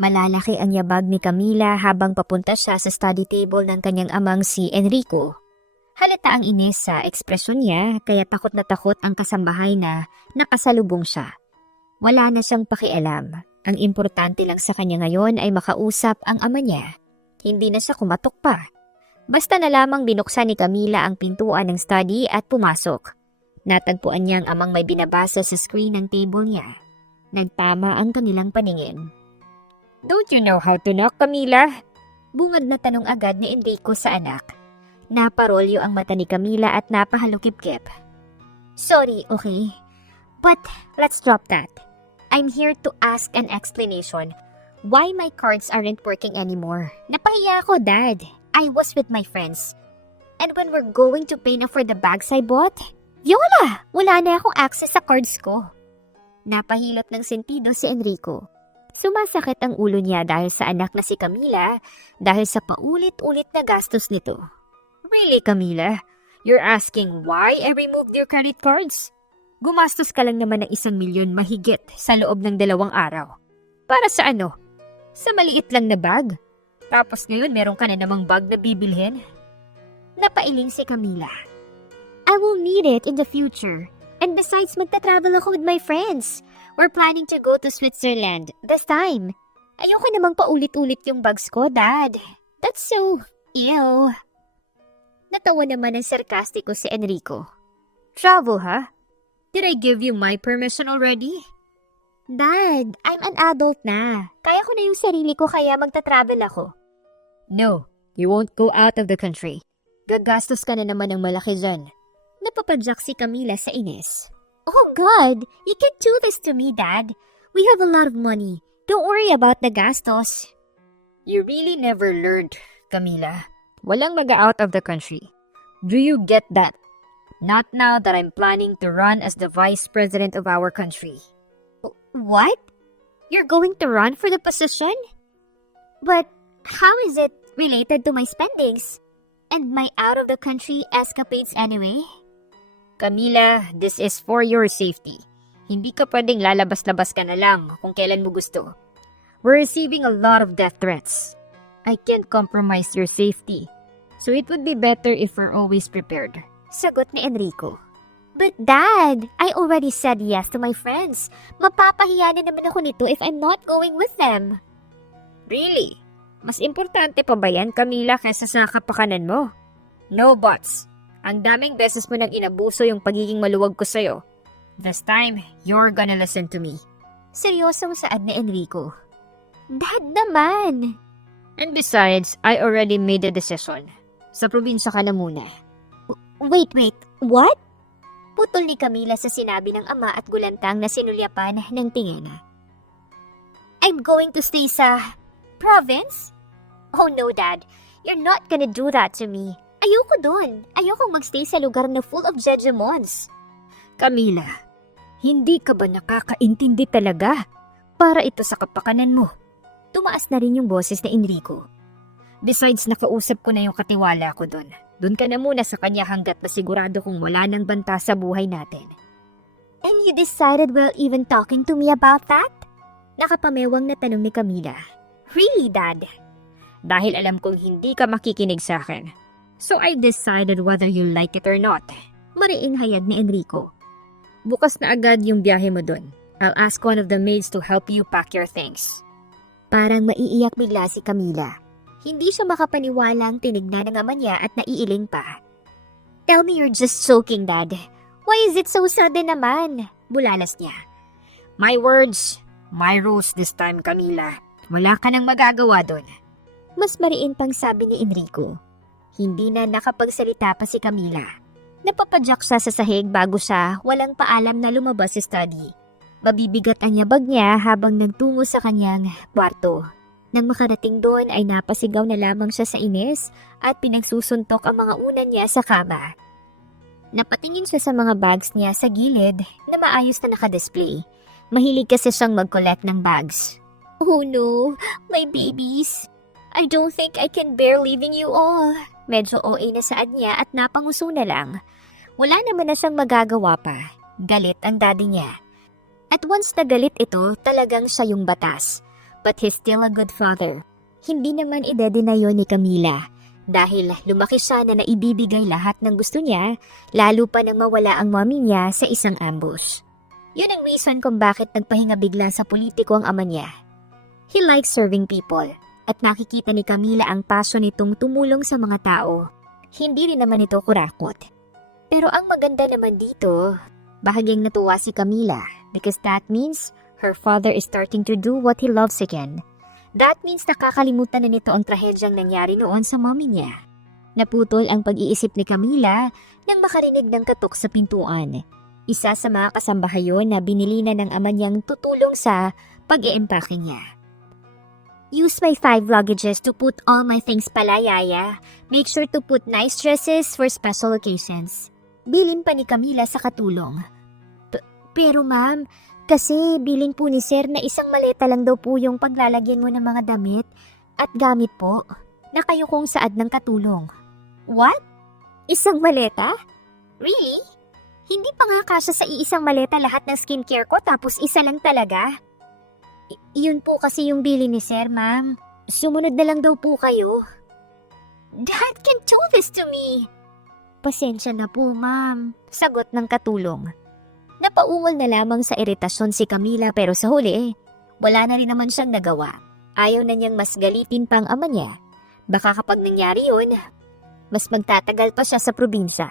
Malalaki ang yabag ni Camila habang papunta siya sa study table ng kanyang amang si Enrico. Halata ang inis sa ekspresyon niya kaya takot na takot ang kasambahay na nakasalubong siya. Wala na siyang pakialam. Ang importante lang sa kanya ngayon ay makausap ang ama niya. Hindi na siya kumatok pa. Basta na lamang binuksan ni Camila ang pintuan ng study at pumasok. Natagpuan niya ang amang may binabasa sa screen ng table niya. Nagtama ang kanilang paningin. "Don't you know how to knock, Camila?" Bungad na tanong agad ni Enrico sa anak. Naparolyo ang mata ni Camila at napahalukip-kip. "Sorry, okay? But let's drop that. I'm here to ask an explanation. Why my cards aren't working anymore? Napahiya ako, Dad. I was with my friends. And when we're going to pay na for the bags I bought, Viola, wala na akong access sa cards ko." Napahilot ng sentido si Enrico. Sumasakit ang ulo niya dahil sa anak na si Camila dahil sa paulit-ulit na gastos nito. "Really, Camila? You're asking why I removed your credit cards? Gumastos ka lang naman ng 1,000,000 mahigit sa loob ng 2 araw. Para sa ano? Sa maliit lang na bag? Tapos ngayon meron ka na namang bag na bibilhin?" Napailing si Camila. "I will need it in the future. And besides, magta-travel ako with my friends. We're planning to go to Switzerland this time. Ayoko namang paulit-ulit yung bags ko, Dad. That's so ew." Natawa naman ng sarkastiko si Enrico. "Travel, ha? Did I give you my permission already?" "Dad, I'm an adult na. Kaya ko na yung sarili ko kaya magta-travel ako." "No, you won't go out of the country. Gagastos ka na naman ng malaki dyan." Napapadyak si Camila sa inis. "Oh God, you can't do this to me, Dad. We have a lot of money. Don't worry about the gastos." "You really never learned, Camila. Walang mag-out of the country. Do you get that? Not now that I'm planning to run as the vice president of our country." "What? You're going to run for the position? But how is it related to my spendings? And my out-of-the-country escapades anyway?" "Camila, this is for your safety. Hindi ka pwedeng lalabas-labas ka na lang kung kailan mo gusto. We're receiving a lot of death threats. I can't compromise your safety. So it would be better if we're always prepared." Sagot ni Enrico. "But Dad, I already said yes to my friends. Mapapahiya na naman ako nito if I'm not going with them." "Really? Mas importante pa ba yan, Camila, kaysa sa kapakanan mo?" "No buts. Ang daming beses mo nang inabuso yung pagiging maluwag ko sa'yo. This time, you're gonna listen to me." Seryosong saad ni Enrico. "Dad naman." "And besides, I already made a decision. Sa probinsya ka na muna." Wait, what?" Putol ni Camila sa sinabi ng ama at gulantang na sinulyapan ng tingin. "I'm going to stay sa province? Oh no, Dad. You're not gonna do that to me. Ayoko dun. Ayokong magstay sa lugar na full of jejemons." "Camila, hindi ka ba nakakaintindi talaga? Para ito sa kapakanan mo." Tumaas na rin yung boses ni Enrico. "Besides, nakausap ko na yung katiwala ko dun. Dun ka na muna sa kanya hanggat masigurado kung wala nang banta sa buhay natin." "And you decided while even talking to me about that?" Nakapamewang na tanong ni Camila. "Really, Dad?" "Dahil alam kong hindi ka makikinig sa akin. So I decided whether you like it or not." Mariing hayag ni Enrico. "Bukas na agad yung biyahe mo dun. I'll ask one of the maids to help you pack your things." Parang maiiyak bigla si Camila. Hindi siya makapaniwala ang tinignan ng ama niya at naiiling pa. "Tell me you're just joking, Dad. Why is it so sudden naman?" Bulalas niya. "My words, my rules this time, Camila. Wala ka nang magagawa dun." Mas mariin pang sabi ni Enrico. Hindi na nakapagsalita pa si Camila. Napapadyak siya sa sahig bago siya walang paalam na lumabas sa study. Mabibigat ang yabag niya habang nagtungo sa kanyang kwarto. Nang makarating doon ay napasigaw na lamang siya sa inis at pinagsusuntok ang mga unan niya sa kama. Napatingin siya sa mga bags niya sa gilid na maayos na nakadisplay. Mahilig kasi siyang mag-collect ng bags. "Oh no, my babies. I don't think I can bear leaving you all." Medyo OA na saad niya at napanguso na lang. Wala naman na siyang magagawa pa. Galit ang daddy niya. At once na galit ito, talagang siya yung batas. But he's still a good father. Hindi naman idedena yun ni Camila dahil lumaki siya na naibibigay lahat ng gusto niya, lalo pa nang mawala ang mommy niya sa isang ambush. Yun ang reason kung bakit nagpahinga bigla sa politiko ang ama niya. He likes serving people at nakikita ni Camila ang passion nitong tumulong sa mga tao. Hindi rin naman ito kurakot. Pero ang maganda naman dito, bahagyang natuwa si Camila because that means her father is starting to do what he loves again. That means nakakalimutan na nito ang trahedyang nangyari noon sa mommy niya. Naputol ang pag-iisip ni Camila nang makarinig ng katok sa pintuan. Isa sa mga kasambahay yun na binili na ng ama niyang tutulong sa pag-iempake niya. Use my 5 luggages to put all my things pala, Yaya. Make sure to put nice dresses for special occasions. Bilin pa ni Camila sa katulong. Pero ma'am, kasi bilin po ni sir na isang maleta lang daw po yung paglalagyan mo ng mga damit at gamit po na kayo kong saad ng katulong. What? Isang maleta? Really? Hindi pa nga kasya sa iisang maleta lahat ng skincare ko tapos isa lang talaga? Yun po kasi yung bilin ni sir, ma'am. Sumunod na lang daw po kayo. Dad can tell this to me. Pasensya na po, ma'am. Sagot ng katulong. Napaungol na lamang sa iritasyon si Camila pero sa huli, wala na rin naman siyang nagawa. Ayaw na niyang mas galitin pa ang ama niya. Baka kapag nangyari yun, mas magtatagal pa siya sa probinsya.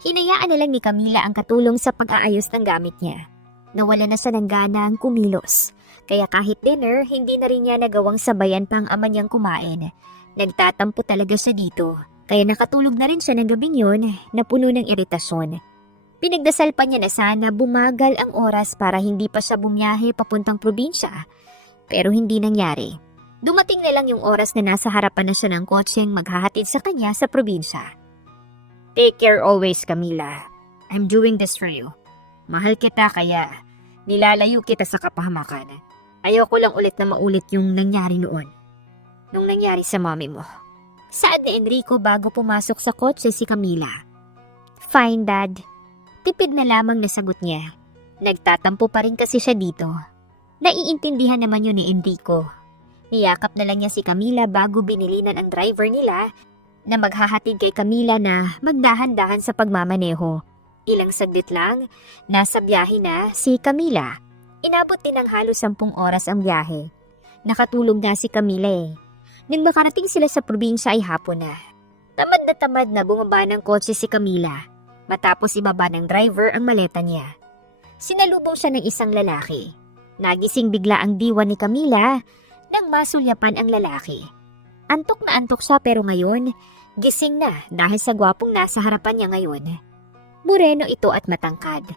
Hinayaan na lang ni Camila ang katulong sa pag-aayos ng gamit niya. Nawala na siya ng gana ang kumilos. Kaya kahit dinner, hindi na rin niya nagawang sabayan pa ang ama niyang kumain. Nagtatampo talaga siya dito. Kaya nakatulog na rin siya ng gabing yun na puno ng iritasyon. Pinagdasal pa niya na sana bumagal ang oras para hindi pa siya bumiyahe papuntang probinsya. Pero hindi nangyari. Dumating na lang yung oras na nasa harapan na siya ng kotseng maghahatid sa kanya sa probinsya. Take care always, Camila. I'm doing this for you. Mahal kita kaya nilalayo kita sa kapahamakan. Ayoko lang ulit na maulit yung nangyari noon. Nung nangyari sa mommy mo. Saad ni Enrico bago pumasok sa kotse si Camila. Fine, Dad. Tipid na lamang nasagot niya. Nagtatampo pa rin kasi siya dito. Naiintindihan naman yun ni Enrico. Niyakap na lang niya si Camila bago binilinan ang driver nila na maghahatid kay Camila na magdahan-dahan sa pagmamaneho. Ilang saglit lang, nasa biyahe na si Camila. Inabot din ng halos 10 oras ang biyahe. Nakatulog na si Camila eh. Nang makarating sila sa probinsya ay hapon na. Tamad na bumaba ng kotse si Camila. Matapos ibaba ng driver ang maleta niya. Sinalubong siya ng isang lalaki. Nagising bigla ang diwa ni Camila nang masulyapan ang lalaki. Antok na antok siya pero ngayon, gising na dahil sa gwapong nasa harapan niya ngayon. Moreno ito at matangkad.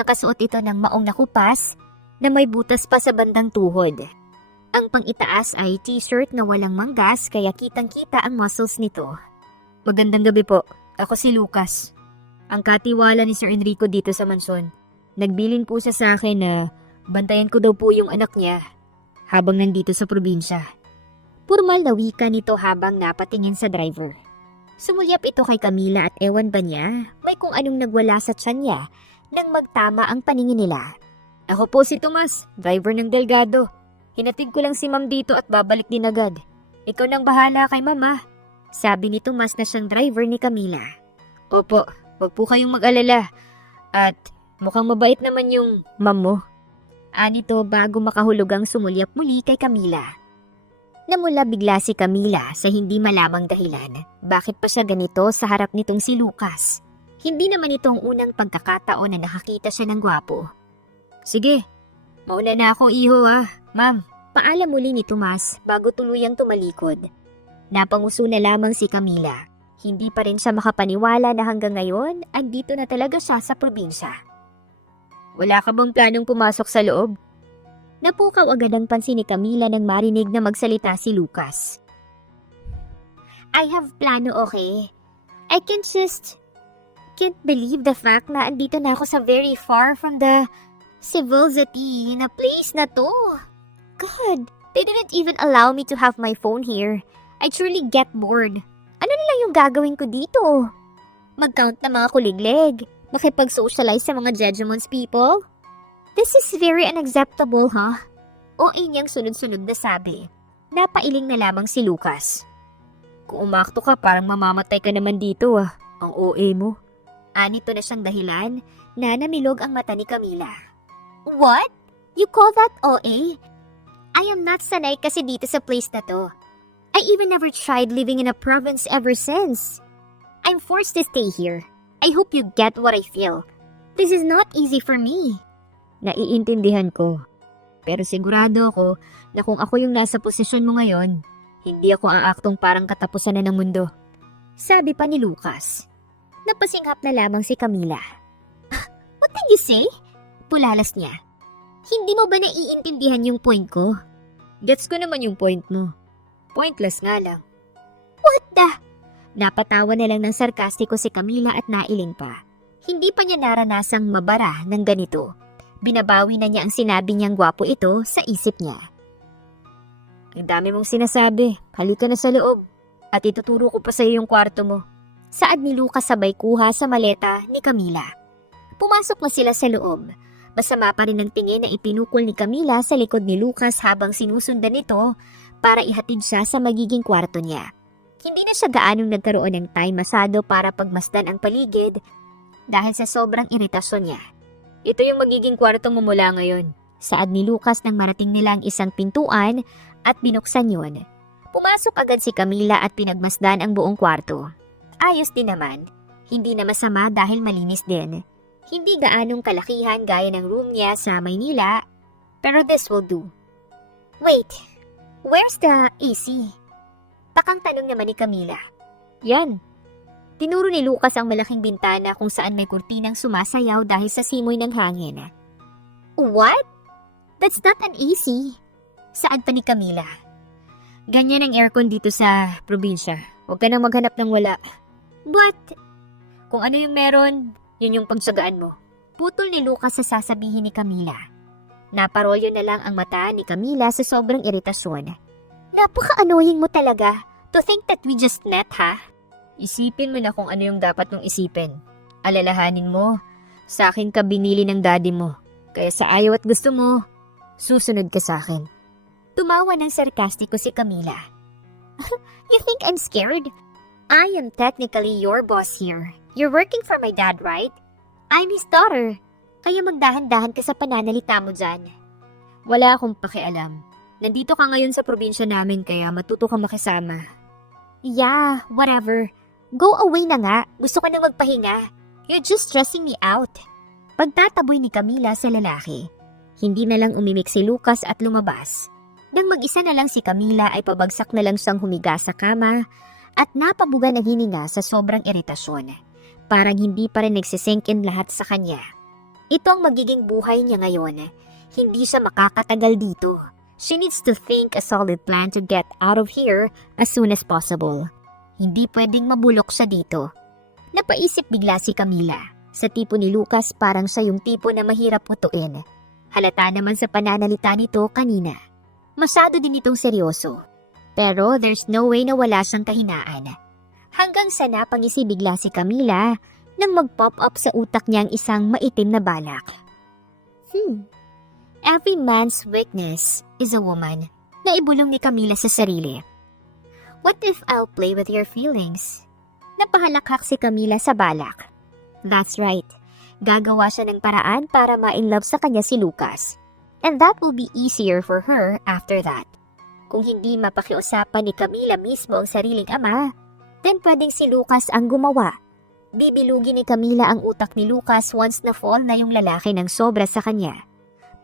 Nakasuot ito ng maong nakupas na may butas pa sa bandang tuhod. Ang pang-itaas ay t-shirt na walang manggas kaya kitang-kita ang muscles nito. Magandang gabi po. Ako si Lucas. Ang katiwala ni Sir Enrico dito sa mansyon. Nagbilin po siya sa akin na bantayan ko daw po yung anak niya habang nandito sa probinsya. Formal na wika nito habang napatingin sa driver. Sumulyap ito kay Camila at ewan ba niya may kung anong nagwala sa tiyan niya nang magtama ang paningin nila. Ako po si Tomas, driver ng Delgado. Hinatid ko lang si Ma'am dito at babalik din agad. Ikaw nang bahala kay Mama. Sabi ni Tomas na siyang driver ni Camila. Opo, wag po kayong mag-alala. At mukhang mabait naman yung ma'am mo. Anito bago makahulugang sumulyap muli kay Camila. Namula bigla si Camila sa hindi malamang dahilan. Bakit pa siya ganito sa harap nitong si Lucas? Hindi naman itong unang pagkakataon na nakakita siya ng gwapo. Sige, mauna na ako iho ma'am. Paalam muli ni Tomas bago tuluyang tumalikod. Napanguso na lamang si Camila. Hindi pa rin siya makapaniwala na hanggang ngayon, andito na talaga siya sa probinsya. Wala ka bang planong pumasok sa loob? Napukaw agad ang pansin ni Camila nang marinig na magsalita si Lucas. I have plano, okay? I can't believe the fact na andito na ako sa very far from the civility na place na to. God, they didn't even allow me to have my phone here. I truly get bored. Ano na lang yung gagawin ko dito? Mag-count na mga kuliglig. Makipag-socialize sa mga Jejemons people? This is very unacceptable, huh? OA niyang sunod-sunod na sabi. Napailing na lamang si Lucas. Kung umakto ka parang mamamatay ka naman dito ang OA mo. Anito na siyang dahilan na namilog ang mata ni Camila. What? You call that OA? I am not sanay kasi dito sa place na to. I even never tried living in a province ever since. I'm forced to stay here. I hope you get what I feel. This is not easy for me. Naiintindihan ko. Pero sigurado ako na kung ako yung nasa posisyon mo ngayon, hindi ako ang aktong parang katapusan na ng mundo. Sabi pa ni Lucas. Napasinghap na lamang si Camila. What did you say? Pulalas niya. Hindi mo ba naiintindihan yung point ko? Gets ko naman yung point mo. Pointless nga lang. What the? Napatawa na lang ng sarkastiko si Camila at nailing pa. Hindi pa niya naranasang mabara ng ganito. Binabawi na niya ang sinabi niyang gwapo ito sa isip niya. Ang dami mong sinasabi. Halika na sa loob. At ituturo ko pa sa iyo yung kwarto mo. Saad ni Lucas sabay kuha sa maleta ni Camila. Pumasok na sila sa loob. Masama pa rin ang tingin na ipinukol ni Camila sa likod ni Lucas habang sinusundan nito para ihatid siya sa magiging kwarto niya. Hindi na siya gaanong nagkaroon ng time masado para pagmasdan ang paligid dahil sa sobrang iritasyon niya. Ito yung magiging kwarto mo mula ngayon. Saad ni Lucas nang marating nila ang isang pintuan at binuksan yun. Pumasok agad si Camila at pinagmasdan ang buong kwarto. Ayos din naman. Hindi na masama dahil malinis din. Hindi gaanong kalakihan gaya ng room niya sa Maynila, pero this will do. Wait, where's the AC? Takang tanong naman ni Camila. Yan. Tinuro ni Lucas ang malaking bintana kung saan may kurtinang sumasayaw dahil sa simoy ng hangin. What? That's not an AC. Saad pa ni Camila. Ganyan ang aircon dito sa probinsya. Huwag ka nang maghanap ng wala. But, kung ano yung meron, yun yung pagsagaan mo. Putol ni Lucas sa sasabihin ni Camila. Naparolyo na lang ang mata ni Camila sa sobrang iritasyon. Napaka-annoying mo talaga to think that we just met, ha? Isipin mo na kung ano yung dapat mong isipin. Alalahanin mo, sa akin ka binili ng daddy mo. Kaya sa ayaw at gusto mo, susunod ka sa akin. Tumawa ng sarkastiko si Camila. You think I'm scared? I am technically your boss here. You're working for my dad, right? I'm his daughter. Kaya magdahan-dahan ka sa pananalita mo dyan. Wala akong pakialam. Nandito ka ngayon sa probinsya namin kaya matuto kang makisama. Yeah, whatever. Go away na nga. Gusto ka na magpahinga. You're just stressing me out. Pagtataboy ni Camila sa lalaki. Hindi na lang umimik si Lucas at lumabas. Nang mag-isa na lang si Camila ay pabagsak na lang siyang humiga sa kama at napabuga ng hininga sa sobrang iritasyon. Parang hindi pa rin nagsisink in lahat sa kanya. Ito ang magiging buhay niya ngayon. Hindi siya makakatagal dito. She needs to think a solid plan to get out of here as soon as possible. Hindi pwedeng mabulok siya dito. Napaisip bigla si Camila. Sa tipo ni Lucas parang siya yung tipo na mahirap utuin. Halata naman sa pananalita nito kanina. Masyado din itong seryoso. Pero there's no way na wala siyang kahinaan. Hanggang sa napangisi bigla si Camila nang mag-pop up sa utak niya ang isang maitim na balak. Every man's weakness is a woman. Naibulong ni Camila sa sarili. What if I'll play with your feelings? Napahalakhak si Camila sa balak. That's right. Gagawa siya ng paraan para ma-inlove sa kanya si Lucas. And that will be easier for her after that. Kung hindi mapakiusapan ni Camila mismo ang sariling ama, then pwedeng si Lucas ang gumawa. Bibilugin ni Camila ang utak ni Lucas once na fall na yung lalaki ng sobra sa kanya.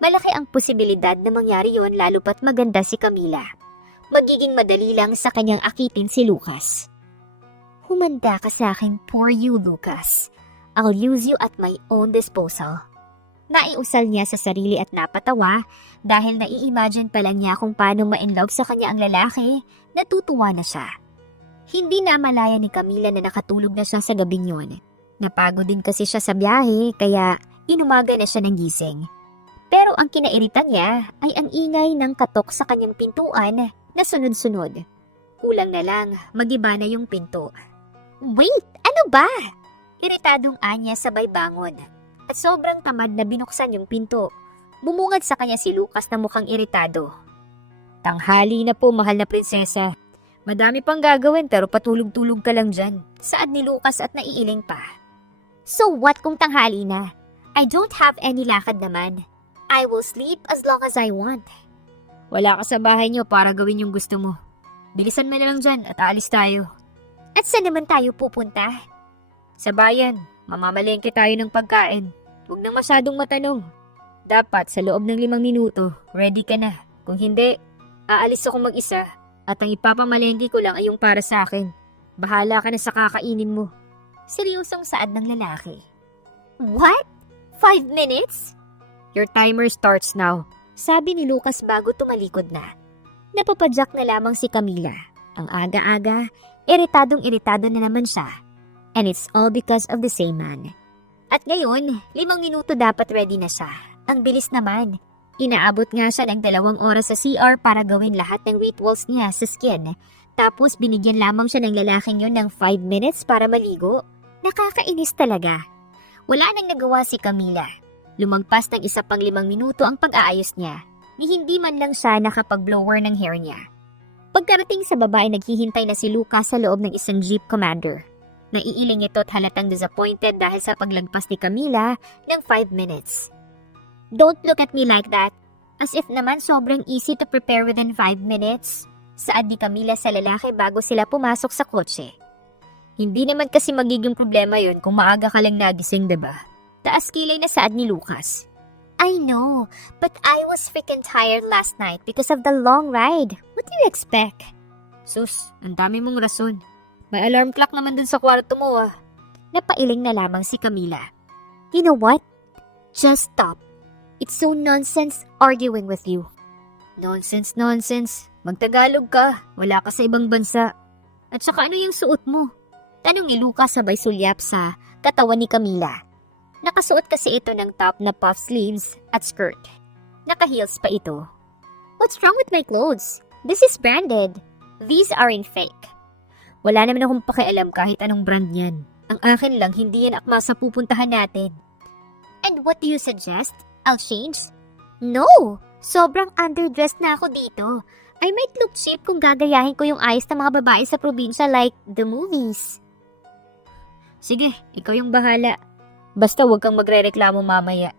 Malaki ang posibilidad na mangyari yon lalo pat maganda si Camila. Magiging madali lang sa kanyang akitin si Lucas. Humanda ka sa akin, poor you, Lucas. I'll use you at my own disposal. Naiusal niya sa sarili at napatawa dahil nai-imagine pa lang niya kung paano ma-inlove sa kanya ang lalaki, natutuwa na siya. Hindi na malaya ni Camila na nakatulog na siya sa gabing yon. Napagod din kasi siya sa biyahe kaya inumaga na siya ng gising. Pero ang kinairitan niya ay ang ingay ng katok sa kanyang pintuan na sunod-sunod. Kulang na lang, magiba na yung pinto. Wait, ano ba? Iritadong anya sabay bangon. At sobrang tamad na binuksan yung pinto. Bumungad sa kanya si Lucas na mukhang iritado. Tanghali na po, mahal na prinsesa. Madami pang gagawin pero patulog-tulog ka lang dyan. Saad ni Lucas at naiiling pa. So what kung tanghali na? I don't have any lakad naman. I will sleep as long as I want. Wala ka sa bahay niyo para gawin yung gusto mo. Bilisan mo na lang dyan at aalis tayo. At saan naman tayo pupunta? Sa bayan, mamamalengke tayo ng pagkain. Huwag nang masyadong matanong. Dapat sa loob ng 5 minuto, ready ka na. Kung hindi, aalis ako mag-isa. At ang ipapamalengke ko lang ay yung para sa akin. Bahala ka na sa kakainin mo. Seryosong saad ng lalaki. What? 5 minutes? Your timer starts now. Sabi ni Lucas bago tumalikod na. Napapadyak na lamang si Camila. Ang aga-aga, iritadong-iritado na naman siya. And it's all because of the same man. At ngayon, 5 minuto dapat ready na siya. Ang bilis naman. Inaabot nga siya ng 2 oras sa CR para gawin lahat ng rituals niya sa skin. Tapos binigyan lamang siya ng lalaking yun ng 5 minutes para maligo. Nakakainis talaga. Wala nang nagawa si Camila. Lumagpas ng 1 pang 5 minuto ang pag-aayos niya. Ni hindi man lang siya nakapag-blower ng hair niya. Pagkarating sa babae, naghihintay na si Lucas sa loob ng isang jeep commander. Naiiling ito at halatang disappointed dahil sa paglagpas ni Camila ng 5 minutes. Don't look at me like that. As if naman sobrang easy to prepare within 5 minutes. Saad ni Camila sa lalaki bago sila pumasok sa kotse. Hindi naman kasi magiging problema yon kung maaga ka lang nagising, diba? Taas kilay na saad ni Lucas. I know, but I was freaking tired last night because of the long ride. What do you expect? Sus, ang dami mong rason. May alarm clock naman dun sa kwarto mo ah. Napailing na lamang si Camila. You know what? Just stop. It's so nonsense arguing with you. Nonsense. Magtagalog ka. Wala ka sa ibang bansa. At saka ano yung suot mo? Tanong ni Lucas sabay sulyap sa katawan ni Camila. Nakasuot kasi ito ng top na puff sleeves at skirt. Naka-heels pa ito. What's wrong with my clothes? This is branded. These aren't fake. Wala naman akong pakialam kahit anong brand niyan. Ang akin lang, hindi yan akma sa pupuntahan natin. And what do you suggest? I'll change? No! Sobrang underdressed na ako dito. I might look cheap kung gagayahin ko yung ayos ng mga babae sa probinsya like the movies. Sige, ikaw yung bahala. Basta huwag kang magrereklamo mamaya.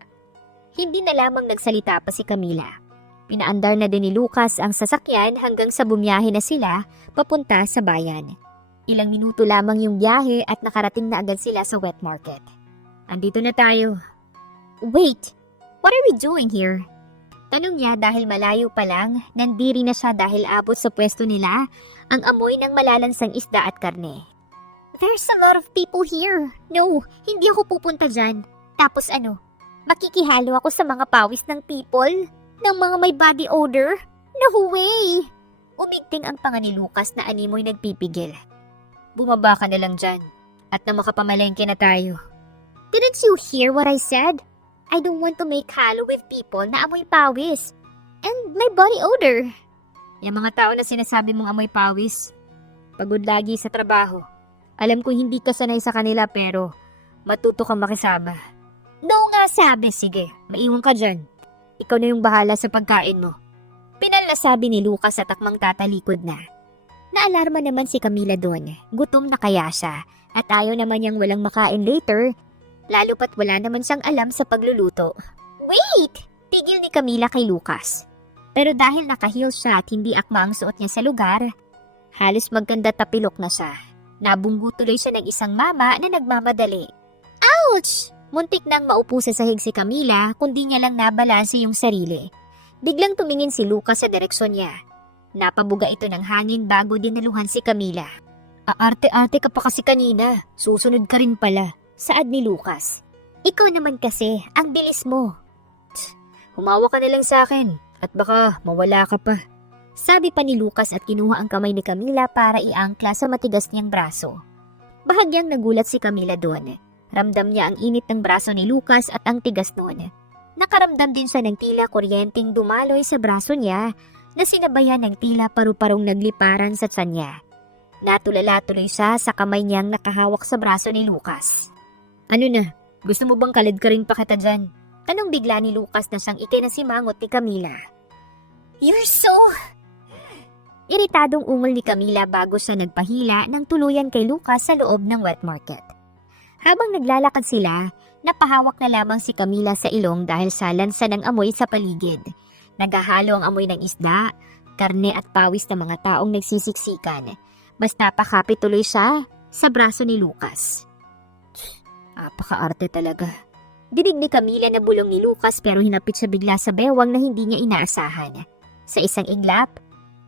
Hindi na lamang nagsalita pa si Camila. Pinaandar na din ni Lucas ang sasakyan hanggang sa bumiyahe na sila papunta sa bayan. Ilang minuto lamang yung biyahe at nakarating na agad sila sa wet market. Andito na tayo. Wait! What are we doing here? Tanong niya dahil malayo pa lang, nandiri na siya dahil abot sa pwesto nila ang amoy ng malalansang isda at karne. There's a lot of people here. No, hindi ako pupunta dyan. Tapos ano, makikihalo ako sa mga pawis ng people? Ng mga may body odor? No way! Umigting ang panga ni Lucas na animoy nagpipigil. Bumaba ka na lang dyan at na makapamalengke na tayo. Didn't you hear what I said? I don't want to make halo with people na amoy pawis. And my body odor. Yung mga tao na sinasabi mong amoy pawis, pagod lagi sa trabaho. Alam ko hindi ka sanay sa kanila pero matuto kang makisama. No nga sabi, sige, maiwan ka dyan. Ikaw na yung bahala sa pagkain mo. Pinalasabi ni Lucas at akmang tatalikod na. Naalarma naman si Camila doon. Gutom na kaya siya at ayaw naman niyang walang makain later. Lalo pat wala naman siyang alam sa pagluluto. Wait! Tigil ni Camila kay Lucas. Pero dahil naka-heels siya at hindi akma ang suot niya sa lugar, halos magkanda tapilok na siya. Nabunggo tuloy siya ng isang mama na nagmamadali. Ouch! Muntik nang maupo sa sahig si Camila kundi niya lang nabalanse yung sarili. Biglang tumingin si Lucas sa direksyon niya. Napabuga ito ng hangin bago dinaluhan si Camila. Aarte-arte ka pa kasi kanina. Susunod ka rin pala. Saad ni Lucas. Ikaw naman kasi, ang bilis mo. Humawa ka na lang sa akin at baka mawala ka pa. Sabi pa ni Lucas at kinuha ang kamay ni Camila para iangkla sa matigas niyang braso. Bahagyang nagulat si Camila doon. Ramdam niya ang init ng braso ni Lucas at ang tigas noon. Nakaramdam din siya ng tila kuryenteng dumaloy sa braso niya na sinabayan ng tila paru-parong nagliparan sa tiyan niya. Natulala tuloy siya sa kamay niyang nakahawak sa braso ni Lucas. Ano na? Gusto mo bang kalad ka rin pa kita dyan? Tanong bigla ni Lucas na siyang ikinasimangot ni Camila. "You're so..." Iritadong ungol ni Camila bago siya nagpahila ng tuluyan kay Lucas sa loob ng wet market. Habang naglalakad sila, napahawak na lamang si Camila sa ilong dahil sa lansa ng amoy sa paligid. Naghahalo ang amoy ng isda, karne at pawis ng mga taong nagsisiksikan. Mas napakapit tuloy siya sa braso ni Lucas. Apaka-arte talaga. Dinig ni Camila na bulong ni Lucas pero hinapit siya bigla sa bewang na hindi niya inaasahan. Sa isang iglap,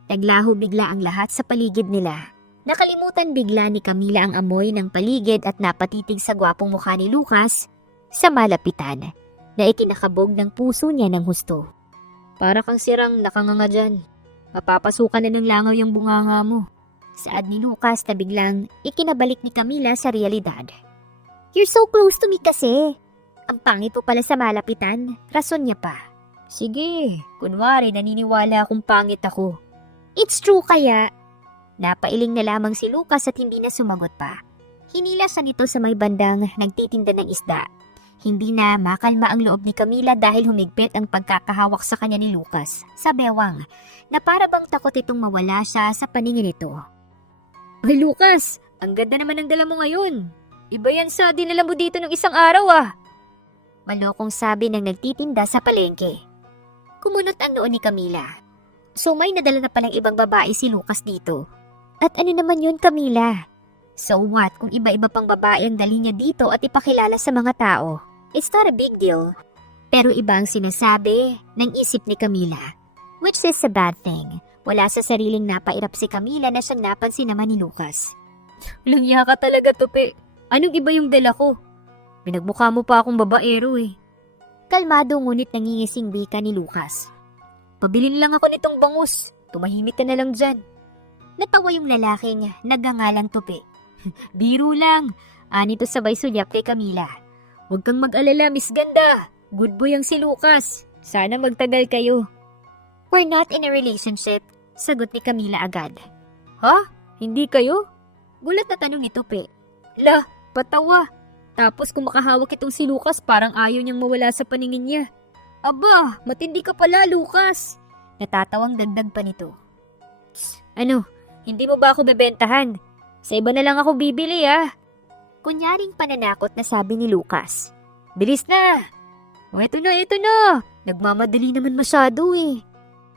naglaho bigla ang lahat sa paligid nila. Nakalimutan bigla ni Camila ang amoy ng paligid at napatitig sa gwapong mukha ni Lucas sa malapitan na ikinakabog ng puso niya ng husto. "Para kang sirang nakanganga dyan. Mapapasukan na ng langaw yung bunganga mo." Saad ni Lucas na biglang ikinabalik ni Camila sa realidad. "You're so close to me kasi. Ang pangit po pala sa malapitan." Rason niya pa. "Sige, kunwari naniniwala akong pangit ako." "It's true kaya." Napailing na lamang si Lucas at hindi na sumagot pa. Hinila siya nito sa may bandang nagtitinda ng isda. Hindi na makalma ang loob ni Camila dahil humigpit ang pagkakahawak sa kanya ni Lucas sa bewang na para bang takot itong mawala siya sa paningin nito. "Ay Lucas, ang ganda naman ang dala mo ngayon. Iba yan sa dinala mo dito ng isang araw ah." Malokong sabi ng nagtitinda sa palengke. Kumunot ang noon ni Camila. So may nadala na palang ibang babae si Lucas dito. At ano naman yun, Camila? So what kung iba-iba pang babae ang dali niya dito at ipakilala sa mga tao? It's not a big deal. Pero iba ang sinasabi ng isip ni Camila. Which is a bad thing. Wala sa sariling napairap si Camila na siyang napansin naman ni Lucas. "Walang iya ka talaga, Tupi. Anong iba yung dala ko? Pinagmukha mo pa akong babaero eh." Kalmado ngunit nangingising wika ni Lucas. "Pabilin lang ako nitong bangus. Tumahimik ka na lang dyan." Natawa yung lalaking nagangalang Tupi. "Biro lang. Anito sabay sulyap kay Camila. Huwag kang mag-alala, Miss Ganda. Good boy ang si Lucas. Sana magtagal kayo." "We're not in a relationship," sagot ni Camila agad. "Ha? Hindi kayo?" Gulat na tanong ni Tupi. "Lah, patawa. Tapos kung makahawak itong si Lucas parang ayaw niyang mawala sa paningin niya." "Aba, matindi ka pala, Lucas." Natatawang dagdag pa nito. "Ano? Hindi mo ba ako bebentahan? Sa iba na lang ako bibili ah." Kunyaring pananakot na sabi ni Lucas. "Bilis na! O eto na! Nagmamadali naman masyado eh."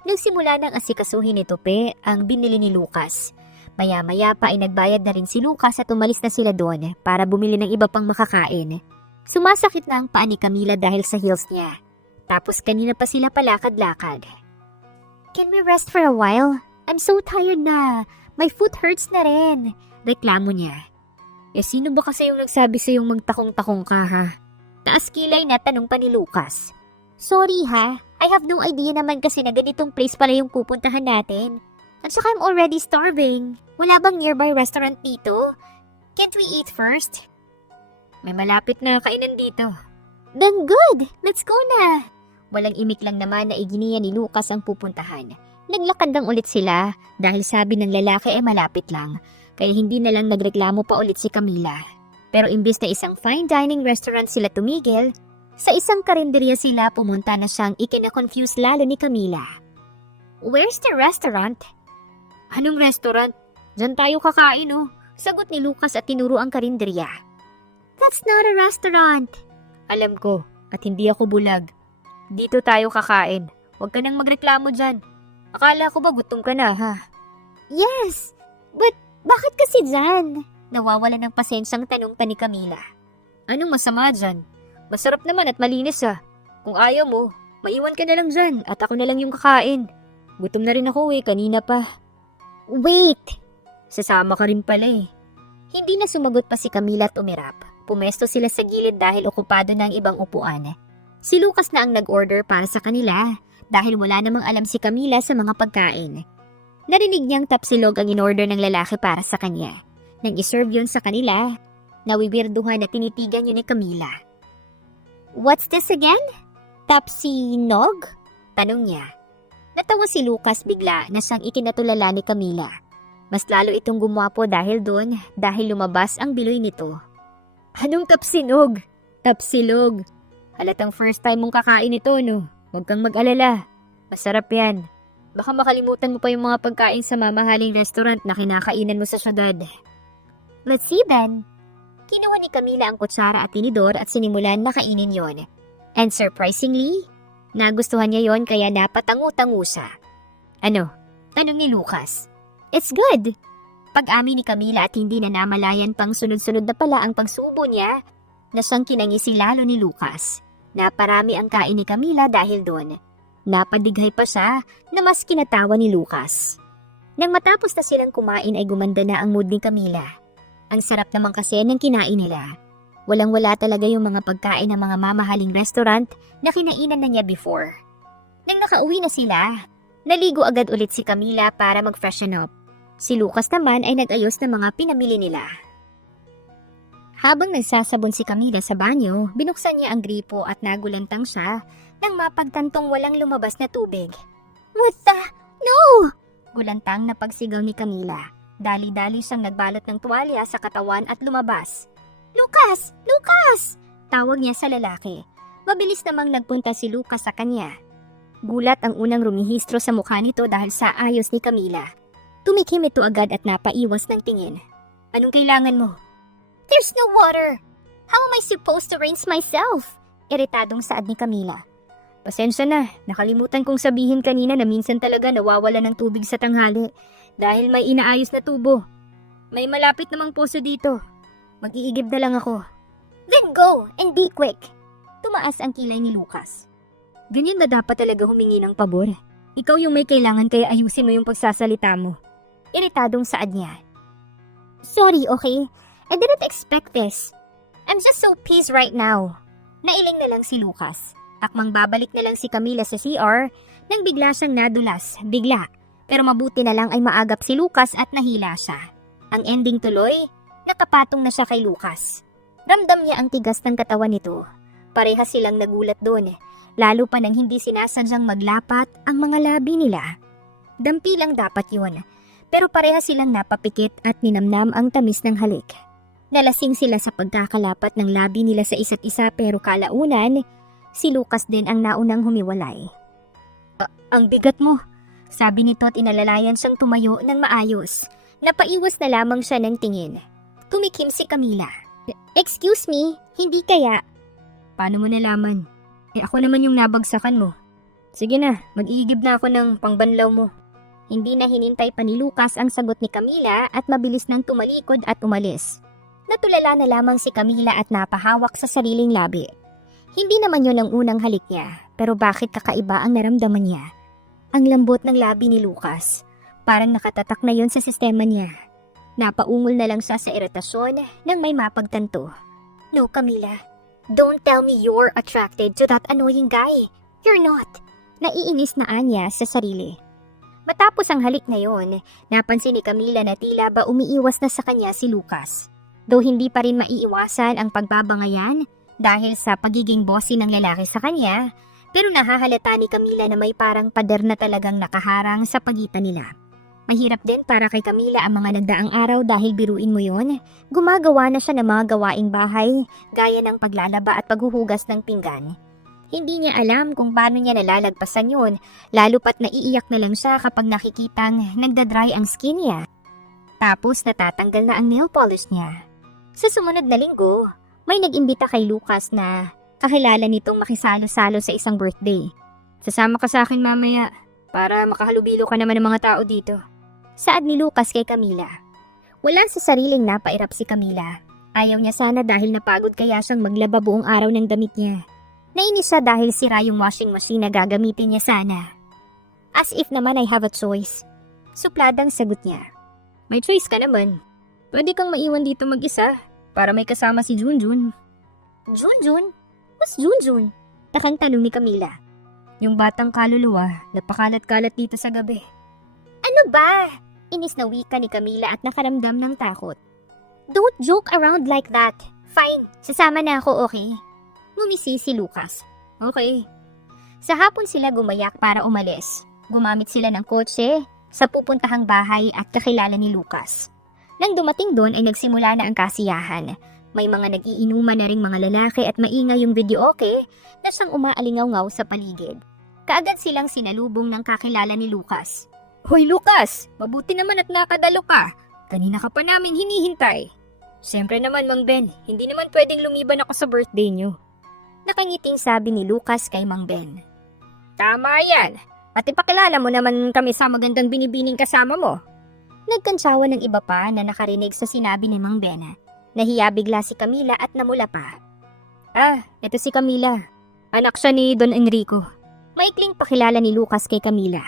Nagsimula ng asikasuhin ni Tupi ang binili ni Lucas. Maya-maya pa ay nagbayad na rin si Lucas at umalis na sila doon para bumili ng iba pang makakain. Sumasakit na ang paa ni Camila dahil sa heels niya. Tapos kanina pa sila palakad-lakad. "Can we rest for a while? I'm so tired na. My foot hurts na rin." Reklamo niya. Sino ba kasi yung nagsabi sa yung magtakong-takong ka ha? Taas kilay na tanong pa ni Lucas. "Sorry ha, I have no idea naman kasi na ganitong place pala yung pupuntahan natin. At saka I'm already starving. Wala bang nearby restaurant dito? Can't we eat first?" "May malapit na kainan dito." "Then good, let's go na." Walang imik lang naman na iginiya ni Lucas ang pupuntahan. Naglakad lang ulit sila dahil sabi ng lalaki ay malapit lang. Kaya hindi na lang nagreklamo pa ulit si Camila. Pero imbis na isang fine dining restaurant sila tumigil, sa isang karinderya sila pumunta na siyang ikina-confuse lalo ni Camila. "Where's the restaurant?" "Anong restaurant? Diyan tayo kakain oh." Sagot ni Lucas at tinuro ang karinderya. "That's not a restaurant." "Alam ko at hindi ako bulag. Dito tayo kakain. Huwag ka nang magreklamo dyan. Akala ko ba gutom ka na ha?" "Yes, but bakit kasi dyan?" Nawawala ng pasensyang tanong pa ni Camila. "Anong masama dyan? Masarap naman at malinis ah. Kung ayaw mo, maiwan ka na lang dyan at ako na lang yung kakain. Gutom na rin ako eh, kanina pa." "Wait!" "Sasama ka rin pala eh." Hindi na sumagot pa si Camila at umirap. Pumesto sila sa gilid dahil okupado na ang ibang upuan. Si Lucas na ang nag-order para sa kanila dahil wala namang alam si Camila sa mga pagkain. Narinig niyang tapsilog ang in-order ng lalaki para sa kanya. Nang iserve yun sa kanila, nawiwirduhan na tinitigan yun ni Camila. "What's this again? Tapsinog?" Tanong niya. Natawa si Lucas bigla na siyang ikinatulala ni Camila. Mas lalo itong gumwapo dahil doon dahil lumabas ang biloy nito. "Anong tapsinog?" "Tapsilog." Halatang first time mong kakain ito, no? Huwag kang mag-alala. Masarap yan. Baka makalimutan mo pa yung mga pagkain sa mamahaling restaurant na kinakainan mo sa syudad. Let's see then. Kinuha ni Camila ang kutsara at tinidor at sinimulan na kainin yon. And surprisingly, nagustuhan niya yon kaya napatangu-tangu siya. Ano? Tanong ni Lucas. It's good. Pag-amin ni Camila at hindi na namalayan pang sunod-sunod na pala ang pagsubo niya na siyang kinangisi lalo ni Lucas. Naparami ang kain ni Camila dahil doon. Napadighay pa siya na mas kinatawa ni Lucas. Nang matapos na silang kumain ay gumanda na ang mood ni Camila. Ang sarap naman kasi ng kinain nila. Walang-wala talaga yung mga pagkain ng mga mamahaling restaurant na kinainan na niya before. Nang nakauwi na sila, naligo agad ulit si Camila para mag-freshen up. Si Lucas naman ay nag-ayos ng mga pinamili nila. Habang nagsasabon si Camila sa banyo, binuksan niya ang gripo at nagulantang siya nang mapagtantong walang lumabas na tubig. What the? No! Gulantang na pagsigaw ni Camila. Dali-dali siyang nagbalot ng tuwalya sa katawan at lumabas. Lucas! Lucas! Tawag niya sa lalaki. Mabilis namang nagpunta si Lucas sa kanya. Gulat ang unang rumihistro sa mukha nito dahil sa ayos ni Camila. Tumikim ito agad at napaiwas ng tingin. Anong kailangan mo? There's no water! How am I supposed to rinse myself? Iritadong saad ni Camila. Pasensya na, nakalimutan kong sabihin kanina na minsan talaga nawawala ng tubig sa tanghali dahil may inaayos na tubo. May malapit namang poso dito. Mag-iigib na lang ako. Then go and be quick. Tumaas ang kilay ni Lucas. Ganyan na dapat talaga humingi ng pabor. Ikaw yung may kailangan kaya ayusin mo yung pagsasalita mo. Iritadong saad niya. Sorry, okay? I didn't expect this. I'm just so pissed right now. Nailing na lang si Lucas. Akmang babalik na lang si Camila sa CR nang bigla siyang nadulas, bigla. Pero mabuti na lang ay maagap si Lucas at nahila siya. Ang ending tuloy, nakapatong na siya kay Lucas. Ramdam niya ang tigas ng katawan nito. Parehas silang nagulat doon, lalo pa nang hindi sinasadyang maglapat ang mga labi nila. Dampi lang dapat yun, pero parehas silang napapikit at ninamnam ang tamis ng halik. Nalasing sila sa pagkakalapat ng labi nila sa isa't isa pero kalaunan, si Lucas din ang naunang humiwalay. Ang bigat mo, sabi nito at inalalayan siyang tumayo ng maayos. Napaiwas na lamang siya ng tingin. Tumikim si Camila. Excuse me, hindi kaya? Paano mo nalaman? Ako naman yung nabagsakan mo. Sige na, mag-iigib na ako ng pangbanlaw mo. Hindi na hinintay pa ni Lucas ang sagot ni Camila at mabilis nang tumalikod at umalis. Natulala na lamang si Camila at napahawak sa sariling labi. Hindi naman yun ang unang halik niya, pero bakit kakaiba ang naramdaman niya? Ang lambot ng labi ni Lucas. Parang nakatatak na yun sa sistema niya. Napaungol na lang siya sa iritasyon nang may mapagtanto. No, Camila. Don't tell me you're attracted to that annoying guy. You're not. Naiinis na Anya sa sarili. Matapos ang halik na yon, napansin ni Camila na tila ba umiiwas na sa kanya si Lucas. Though hindi pa rin maiiwasan ang pagbabangayan dahil sa pagiging bossy ng lalaki sa kanya, pero nahahalata ni Camila na may parang pader na talagang nakaharang sa pagitan nila. Mahirap din para kay Camila ang mga nagdaang araw dahil biruin mo yon, gumagawa na siya ng mga gawaing bahay gaya ng paglalaba at paghuhugas ng pinggan. Hindi niya alam kung paano niya nalalagpasan yun, lalo pat naiiyak na lang siya kapag nakikitang nagdadry ang skin niya. Tapos natatanggal na ang nail polish niya. Sa sumunod na linggo, may nag-imbita kay Lucas na kakilala nitong makisalo-salo sa isang birthday. Sasama ka sa akin mamaya para makahalubilo ka naman ng mga tao dito. Saad ni Lucas kay Camila. Wala sa sariling napairap si Camila. Ayaw niya sana dahil napagod kaya siyang maglaba buong araw ng damit niya. Nainis siya dahil sira yung washing machine na gagamitin niya sana. As if naman I have a choice. Supladang sagot niya. May choice ka naman. Pwede kang maiwan dito mag-isa para may kasama si Junjun. Junjun? Who's Junjun? Takang tanong ni Camila. Yung batang kaluluwa, napakalat-kalat dito sa gabi. Ano ba? Inis na wika ni Camila at nakaramdam ng takot. Don't joke around like that. Fine, sasama na ako, okay? Ngumisi si Lucas. Okay. Sa hapon sila gumayak para umalis. Gumamit sila ng kotse sa pupuntahang bahay at kakilala ni Lucas. Nang dumating doon ay nagsimula na ang kasiyahan. May mga nag-iinuman na ring mga lalaki at maingay yung videoke na siyang umaalingaw-ngaw sa paligid. Kaagad silang sinalubong ng kakilala ni Lucas. Hoy Lucas! Mabuti naman at nakadalo ka. Kanina ka pa namin hinihintay. Siyempre naman Mang Ben, hindi naman pwedeng lumiban ako sa birthday niyo. Nakangiting sabi ni Lucas kay Mang Ben. Tama yan! At ipakilala mo naman kami sa magandang binibining kasama mo. Nagkantsawa ng iba pa na nakarinig sa sinabi ni Mang Ben. Nahiya bigla si Camila at namula pa. Ito si Camila. Anak siya ni Don Enrico. Maikling pakilala ni Lucas kay Camila.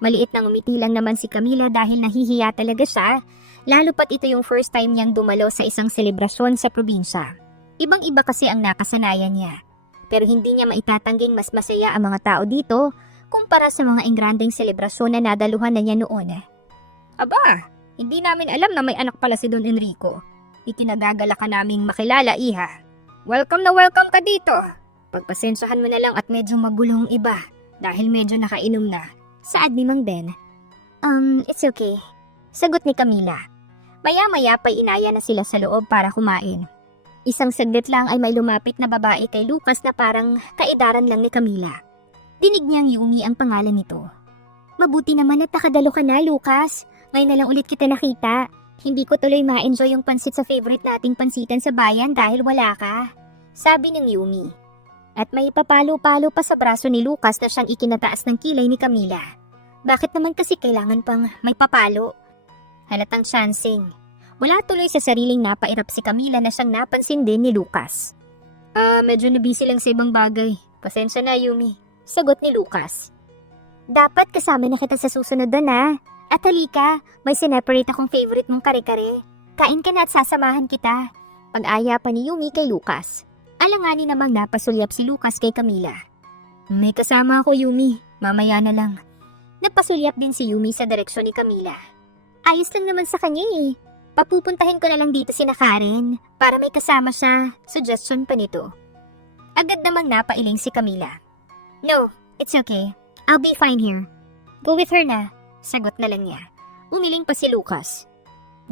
Maliit na ngumiti lang naman si Camila dahil nahihiya talaga siya, lalo pat ito yung first time niyang dumalo sa isang selebrasyon sa probinsya. Ibang-iba kasi ang nakasanayan niya. Pero hindi niya maitatangging mas masaya ang mga tao dito kumpara sa mga engrandeng selebrasyon na nadaluhan na niya noon. Aba, hindi namin alam na may anak pala si Don Enrico. Ikinagagala ka naming makilala, iha. Welcome na welcome ka dito. Pagpasensyahan mo na lang at medyo magulong iba dahil medyo nakainom na. Saad ni Mang Ben. It's okay. Sagot ni Camila. Maya-maya pa inaya na sila sa loob para kumain. Isang saglit lang ay may lumapit na babae kay Lucas na parang kaedaran lang ni Camila. Dinig niyang Yumi ang pangalan nito. Mabuti naman at nakadalo ka na, Lucas. Ngayon na lang ulit kita nakita. Hindi ko tuloy ma-enjoy yung pansit sa favorite nating pansitan sa bayan dahil wala ka. Sabi ng Yumi. At may papalo-palo pa sa braso ni Lucas na siyang ikinataas ng kilay ni Camila. Bakit naman kasi kailangan pang may papalo? Halatang chancing. Wala tuloy sa sariling napairap si Camila na siyang napansin din ni Lucas. Medyo nabisi lang sa ibang bagay. Pasensya na, Yumi. Sagot ni Lucas. Dapat kasama na kita sa susunod doon At halika, may sineparate akong favorite mong kare-kare. Kain ka na at sasamahan kita. Pag-aya pa ni Yumi kay Lucas. Alanganin namang napasulyap si Lucas kay Camila. May kasama ako, Yumi. Mamaya na lang. Napasulyap din si Yumi sa direksyon ni Camila. Ayos lang naman sa kanya Papupuntahin ko na lang dito si Karen para may kasama siya. Suggestion pa nito. Agad namang napailing si Camila. No, it's okay. I'll be fine here. Go with her na. Sagot na lang niya. Umiling pa si Lucas.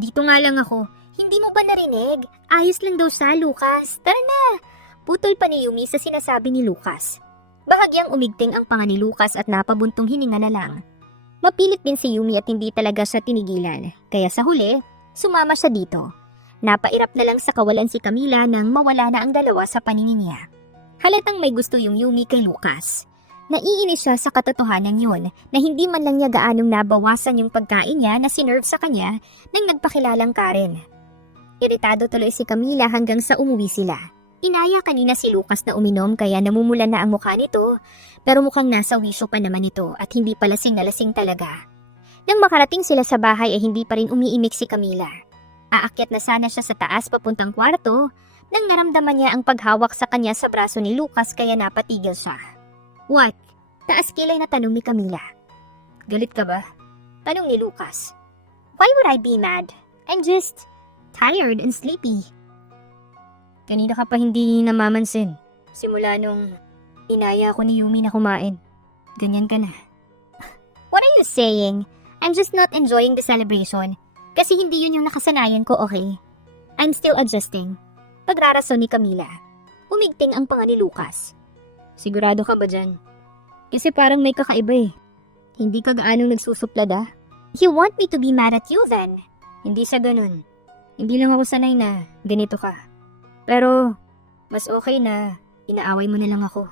Dito nga lang ako. Hindi mo ba narinig? Ayos lang daw siya, Lucas. Tara na. Putol pa ni Yumi sa sinasabi ni Lucas. Bahagyang umigting ang panga ni Lucas at napabuntong hininga na lang. Mapilit din si Yumi at hindi talaga siya tinigilan. Kaya sa huli, sumama siya dito. Napairap na lang sa kawalan si Camila nang mawala na ang dalawa sa paningin niya. Halatang may gusto yung Yumi kay Lucas. Naiinis siya sa katotohanan yun na hindi man lang niya gaanong nabawasan yung pagkain niya na sinerve sa kanya nang nagpakilalang Karen. Iritado tuloy si Camila hanggang sa umuwi sila. Inaya kanina si Lucas na uminom kaya namumula na ang mukha nito pero mukhang nasa wisyo pa naman ito at hindi pa lasing na lasing talaga. Nang makarating sila sa bahay ay hindi pa rin umiimik si Camila. Aakyat na sana siya sa taas papuntang kwarto nang naramdaman niya ang paghawak sa kanya sa braso ni Lucas kaya napatigil siya. What? Taas kilay na tanong ni Camila. Galit ka ba? Tanong ni Lucas. Why would I be mad? I'm just tired and sleepy. Kanina ka pa hindi namamansin. Simula nung inaya ko ni Yumi na kumain. Ganyan ka na. What are you saying? I'm just not enjoying the celebration. Kasi hindi yun yung nakasanayan ko, okay? I'm still adjusting. Pagrarason ni Camila. Umigting ang panga ni Lucas. Sigurado ka ba dyan? Kasi parang may kakaiba Hindi ka gaanong nagsusuplad You want me to be mad at you then? Hindi sa ganun. Hindi lang ako sanay na ganito ka. Pero, mas okay na inaaway mo na lang ako.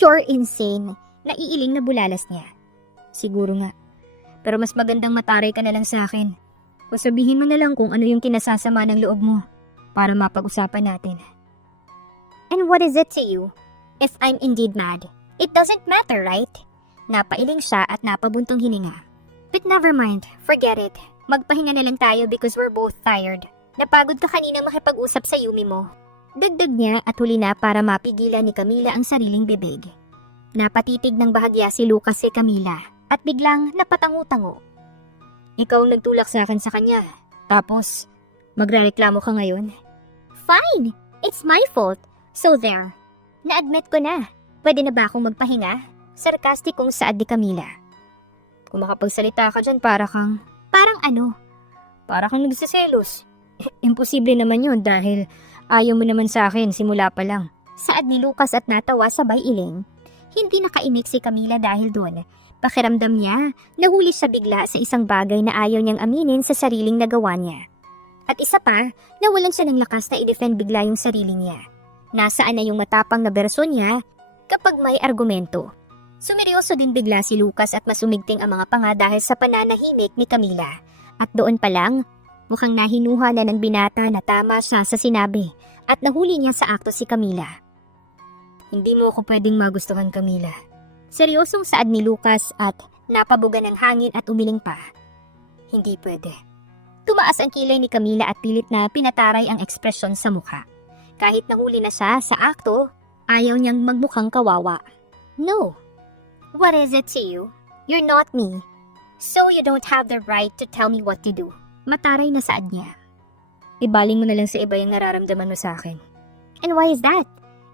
You're insane. Naiiling na bulalas niya. Siguro nga. Pero mas magandang mataray ka na lang sa akin. O sabihin mo na lang kung ano yung kinasasama ng loob mo para mapag-usapan natin. And what is it to you? If I'm indeed mad, it doesn't matter, right? Napailing siya at napabuntong hininga. But never mind, forget it. Magpahinga na lang tayo because we're both tired. Napagod ka kanina makipag-usap sa Yumi mo. Dagdag niya at huli na para mapigilan ni Camila ang sariling bibig. Napatitig ng bahagya si Lucas kay Camila at biglang napatango-tango. Ikaw ang nagtulak sa akin sa kanya. Tapos, magrereklamo ka ngayon? Fine! It's my fault. So there. Na-admit ko na. Pwede na ba akong magpahinga? Sarkastikong saad ni Camila. Kung makapagsalita ka dyan, Parang ano? Para kang nagsiselos. Imposible naman yun dahil ayaw mo naman sa akin simula pa lang. Saad ni Lucas at natawa sabay iling. Hindi nakaimik si Camila dahil doon. Pakiramdam niya, nahuli siya bigla sa isang bagay na ayaw niyang aminin sa sariling nagawa niya. At isa pa, nawalan siya ng lakas na i-defend bigla yung sarili niya. Nasaan na yung matapang na bersyon niya kapag may argumento. Sumeryoso din bigla si Lucas at masumigting ang mga panga dahil sa pananahimik ni Camila. At doon pa lang, mukhang nahinuha na ng binata na tama siya sa sinabi at nahuli niya sa akto si Camila. Hindi mo ako pwedeng magustuhan, Camila. Seryosong saad ni Lucas at napabugan ng hangin at umiling pa. Hindi pwede. Tumaas ang kilay ni Camila at pilit na pinataray ang ekspresyon sa mukha. Kahit nahuli na siya sa akto, ayaw niyang magmukhang kawawa. No. What is it to you? You're not me. So you don't have the right to tell me what to do. Mataray na saad niya. Ibaling mo na lang sa iba yung nararamdaman mo sa akin. And why is that?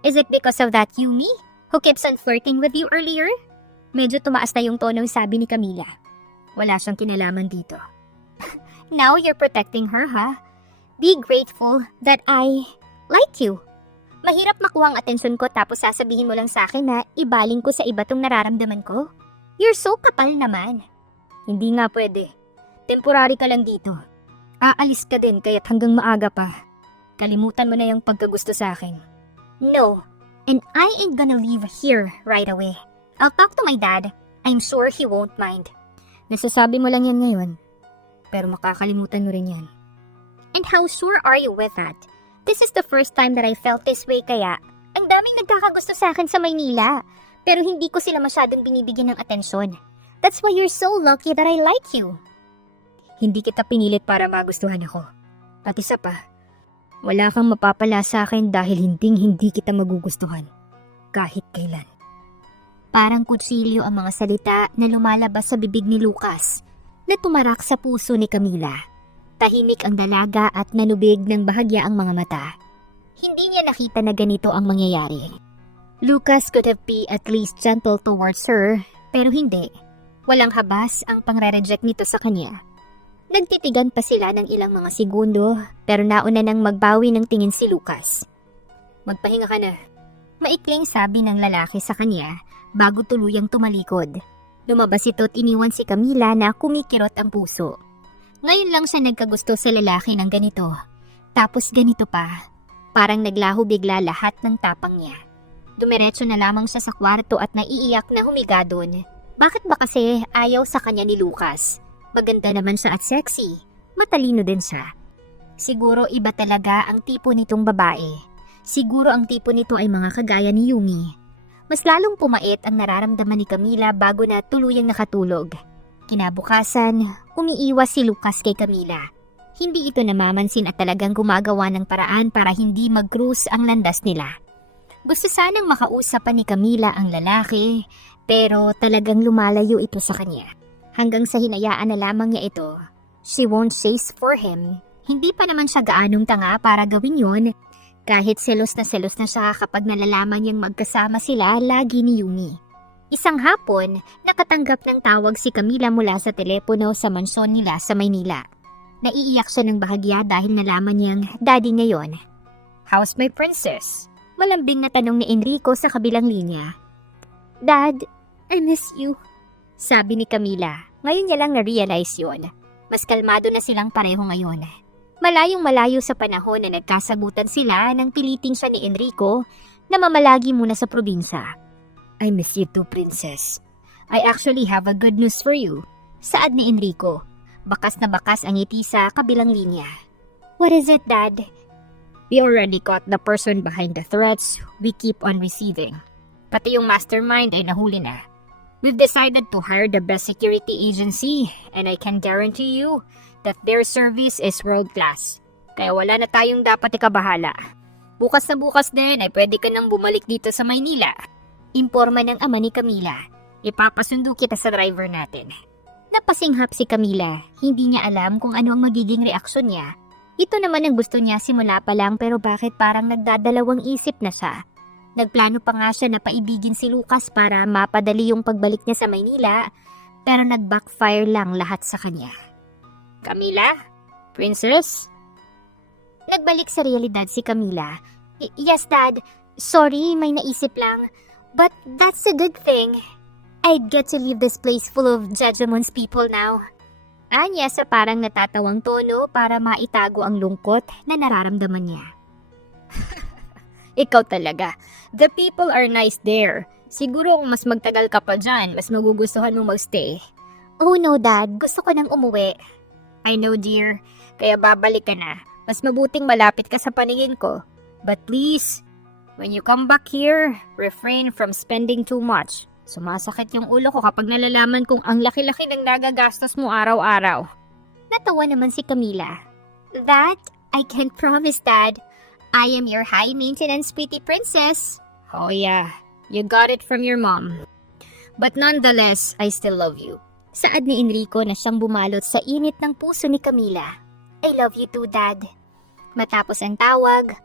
Is it because of that Yumi who keeps on flirting with you earlier? Medyo tumaas na yung tonong sabi ni Camila. Wala siyang kinalaman dito. Now you're protecting her, ha? Be grateful that I like you. Mahirap makuha ang atensyon ko tapos sasabihin mo lang sa akin na ibaling ko sa iba tong nararamdaman ko. You're so kapal naman. Hindi nga pwede. Temporary ka lang dito. Aalis ka din kaya't hanggang maaga pa. Kalimutan mo na yung pagkagusto sa akin. No, and I ain't gonna leave here right away. I'll talk to my dad. I'm sure he won't mind. Nasasabi mo lang yan ngayon. Pero makakalimutan mo rin yan. And how sure are you with that? This is the first time that I felt this way kaya ang daming nagkakagusto sa akin sa Maynila. Pero hindi ko sila masyadong binibigyan ng atensyon. That's why you're so lucky that I like you. Hindi kita pinilit para magustuhan ako. At isa pa, wala kang mapapala sa akin dahil hindi kita magugustuhan. Kahit kailan. Parang kutsilyo ang mga salita na lumalabas sa bibig ni Lucas na tumarak sa puso ni Camila. Tahimik ang dalaga at nanubig ng bahagya ang mga mata. Hindi niya nakita na ganito ang mangyayari. Lucas could have been at least gentle towards her, pero hindi. Walang habas ang pangre-reject nito sa kanya. Nagtitigan pa sila ng ilang mga segundo, pero nauna nang magbawi ng tingin si Lucas. Magpahinga ka na. Maikling sabi ng lalaki sa kanya bago tuluyang tumalikod. Lumabas ito at iniwan si Camila na kumikirot ang puso. Ngayon lang siya nagkagusto sa lalaki ng ganito. Tapos ganito pa. Parang naglaho bigla lahat ng tapang niya. Dumiretso na lamang siya sa kwarto at naiiyak na humiga doon. Bakit ba kasi ayaw sa kanya ni Lucas? Maganda naman siya at sexy. Matalino din siya. Siguro iba talaga ang tipo nitong babae. Siguro ang tipo nito ay mga kagaya ni Yumi. Mas lalong pumait ang nararamdaman ni Camila bago na tuluyang nakatulog. Kinabukasan, umiiwas si Lucas kay Camila. Hindi ito namamansin at talagang gumagawa ng paraan para hindi mag-cruise ang landas nila. Gusto sanang makausap pa ni Camila ang lalaki, pero talagang lumalayo ito sa kanya. Hanggang sa hinayaan na lamang niya ito. She won't chase for him. Hindi pa naman siya gaanong tanga para gawin yon. Kahit selos na siya kapag nalalaman niyang magkasama sila lagi ni Yumi. Isang hapon, nakatanggap ng tawag si Camila mula sa telepono sa mansyon nila sa Maynila. Naiiyak siya ng bahagya dahil nalaman niyang daddy ngayon. How's my princess? Malambing na tanong ni Enrico sa kabilang linya. Dad, I miss you. Sabi ni Camila. Ngayon niya lang na-realize yun. Mas kalmado na silang pareho ngayon. Malayong malayo sa panahon na nagkasagutan sila nang piliting siya ni Enrico na mamalagi muna sa probinsya. I miss you too, princess. I actually have a good news for you. Saad ni Enrico. Bakas na bakas ang ngiti sa kabilang linya. What is it, Dad? We already caught the person behind the threats we keep on receiving. Pati yung mastermind ay nahuli na. We've decided to hire the best security agency and I can guarantee you that their service is world-class. Kaya wala na tayong dapat ikabahala. Bukas na bukas din ay pwede ka nang bumalik dito sa Maynila. Imporma ng ama ni Camila. Ipapasundo kita sa driver natin. Napasinghap si Camila. Hindi niya alam kung ano ang magiging reaksyon niya. Ito naman ang gusto niya simula pa lang pero bakit parang nagdadalawang isip na siya. Nagplano pa nga siya na paibigin si Lucas para mapadali yung pagbalik niya sa Maynila, pero nag-backfire lang lahat sa kanya. Camila? Princess? Nagbalik sa realidad si Camila. Yes, Dad. Sorry, may naisip lang. But that's a good thing. I'd get to leave this place full of Jejemon's people now. Anya sa parang natatawang tono para maitago ang lungkot na nararamdaman niya. Ikaw talaga. The people are nice there. Siguro kung mas magtagal ka pa dyan, mas magugustuhan mong magstay. Oh no, Dad. Gusto ko nang umuwi. I know, dear. Kaya babalik ka na. Mas mabuting malapit ka sa paningin ko. But please, when you come back here, refrain from spending too much. Sumasakit yung ulo ko kapag nalalaman kong ang laki-laki ng nagagastos mo araw-araw. Natawa naman si Camila. That, I can't promise, Dad. I am your high-maintenance pretty princess. Oh yeah, you got it from your mom. But nonetheless, I still love you. Saad ni Enrico na siyang bumalot sa init ng puso ni Camila. I love you too, Dad. Matapos ang tawag,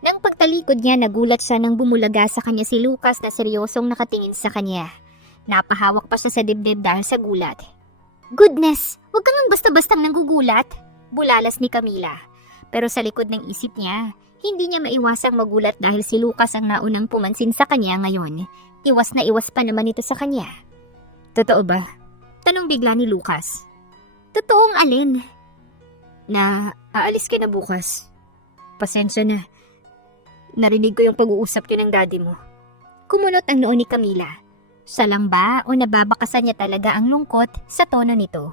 nang pagtalikod niya nagulat siya nang bumulaga sa kanya si Lucas na seryosong nakatingin sa kanya. Napahawak pa siya sa dibdib dahil sa gulat. Goodness, huwag kang basta-bastang nanggugulat, bulalas ni Camila. Pero sa likod ng isip niya, hindi niya maiwasang magulat dahil si Lucas ang naunang pumansin sa kanya ngayon. Iwas na iwas pa naman ito sa kanya. Totoo ba? Tanong bigla ni Lucas. Totoong alin? Na aalis ka na bukas. Pasensya na. Narinig ko yung pag-uusap niyo ng daddy mo. Kumunot ang noo ni Camila. Siya lang ba o nababakasan niya talaga ang lungkot sa tono nito?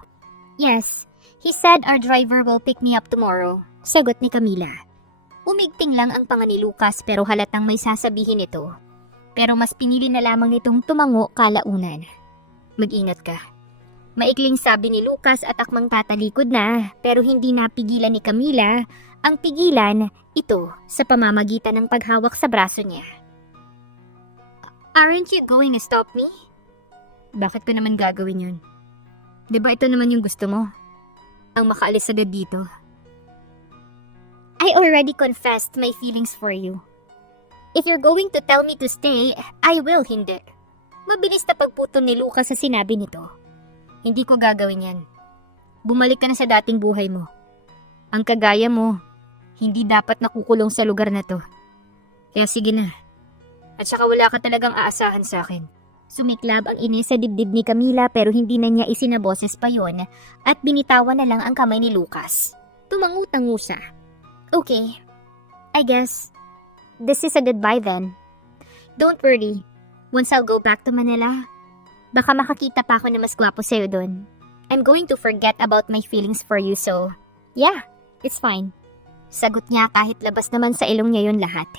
Yes, he said our driver will pick me up tomorrow. Sagot ni Camila. Umigting lang ang panga ni Lucas pero halatang may sasabihin ito. Pero mas pinili na lamang nitong tumango kalaunan. Mag-ingat ka. Maikling sabi ni Lucas at akmang tatalikod na pero hindi napigilan ni Camila ang pigilan ito sa pamamagitan ng paghawak sa braso niya. Aren't you going to stop me? Bakit ko naman gagawin yun? Diba ito naman yung gusto mo? Ang makaalis agad dito. I already confessed my feelings for you. If you're going to tell me to stay, I will hindi. Mabilis na pagputol ni Lucas sa sinabi nito. Hindi ko gagawin yan. Bumalik ka na sa dating buhay mo. Ang kagaya mo, hindi dapat nakukulong sa lugar na to. Kaya sige na. At saka wala ka talagang aasahan sa akin. Sumiklab ang inis sa dibdib ni Camila pero hindi na niya isinaboses pa yon at binitawan na lang ang kamay ni Lucas. Tumangu-tangu siya. Okay, I guess this is a goodbye then. Don't worry, once I'll go back to Manila, baka makakita pa ako na mas gwapo sa'yo dun. I'm going to forget about my feelings for you so, yeah, it's fine. Sagot niya kahit labas naman sa ilong niya yon lahat.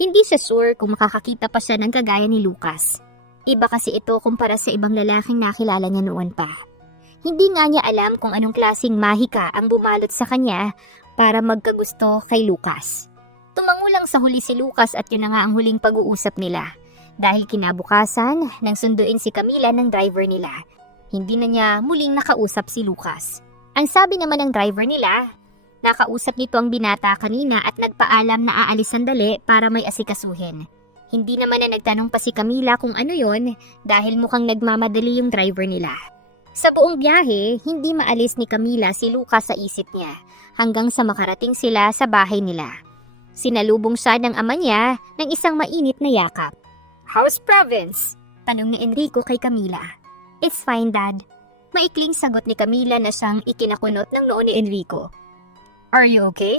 Hindi siya sure kung makakakita pa siya ng kagaya ni Lucas. Iba kasi ito kumpara sa ibang lalaking nakilala niya noon pa. Hindi nga niya alam kung anong klaseng mahika ang bumalot sa kanya para magkagusto kay Lucas. Tumango lang sa huli si Lucas at yun na nga ang huling pag-uusap nila. Dahil kinabukasan, nang sunduin si Camila ng driver nila, hindi na niya muling nakausap si Lucas. Ang sabi naman ng driver nila, nakausap nito ang binata kanina at nagpaalam na aalis sandali para may asikasuhin. Hindi naman na nagtanong pa si Camila kung ano yon dahil mukhang nagmamadali yung driver nila. Sa buong biyahe, hindi maalis ni Camila si Lucas sa isip niya hanggang sa makarating sila sa bahay nila. Sinalubong siya ng ama niya ng isang mainit na yakap. How's province? Tanong ni Enrico kay Camila. It's fine, Dad. Maikling sagot ni Camila na siyang ikinakunot ng noo ni Enrico. Are you okay?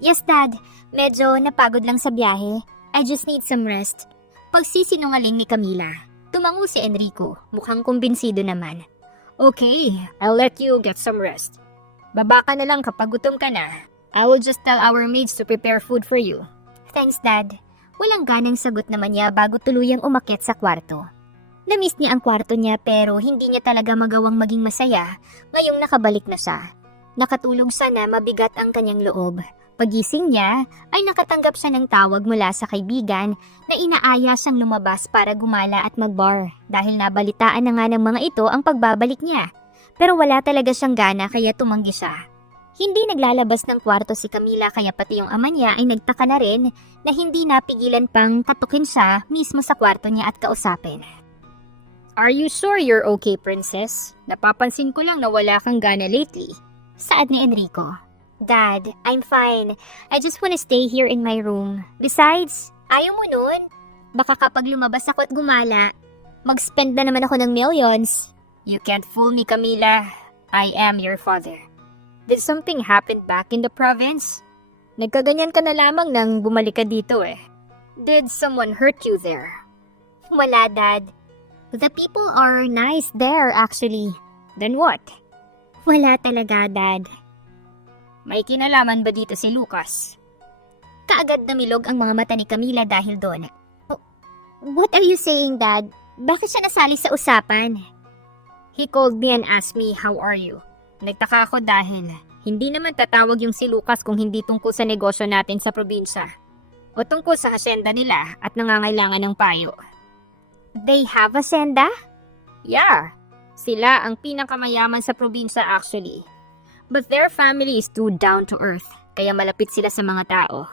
Yes, Dad. Medyo napagod lang sa biyahe. I just need some rest. Pagsisinungaling ni Camila. Tumango si Enrico. Mukhang kumbinsido naman. Okay, I'll let you get some rest. Baba ka na lang kapag gutom ka na. I will just tell our maids to prepare food for you. Thanks, Dad. Walang ganang sagot naman niya bago tuluyang umakyat sa kwarto. Namiss niya ang kwarto niya pero hindi niya talaga magawang maging masaya ngayong nakabalik na siya. Nakatulog siya na mabigat ang kanyang loob. Pagising niya ay nakatanggap siya ng tawag mula sa kaibigan na inaaya siyang lumabas para gumala at magbar dahil nabalitaan na nga ng mga ito ang pagbabalik niya. Pero wala talaga siyang gana kaya tumanggi siya. Hindi naglalabas ng kwarto si Camila kaya pati yung ama niya ay nagtaka na rin na hindi napigilan pang katukin siya mismo sa kwarto niya at kausapin. Are you sure you're okay, princess? Napapansin ko lang na wala kang gana lately. Saad ni Enrico. Dad, I'm fine. I just wanna stay here in my room. Besides, ayaw mo nun? Baka kapag lumabas ako at gumala, mag-spend na naman ako ng millions. You can't fool me, Camila. I am your father. Did something happen back in the province? Nagkaganyan ka na lamang nang bumalik ka dito eh. Did someone hurt you there? Wala, Dad. The people are nice there actually. Then what? Wala talaga, Dad. May kinalaman ba dito si Lucas? Kaagad namilog ang mga mata ni Camila dahil doon. Oh, what are you saying, Dad? Bakit siya nasali sa usapan? He called me and asked me, how are you? Nagtaka ako dahil hindi naman tatawag yung si Lucas kung hindi tungkol sa negosyo natin sa probinsya o tungkol sa hasyenda nila at nangangailangan ng payo. They have hacienda? Yeah. Sila ang pinakamayaman sa probinsya actually. But their family is too down to earth, kaya malapit sila sa mga tao.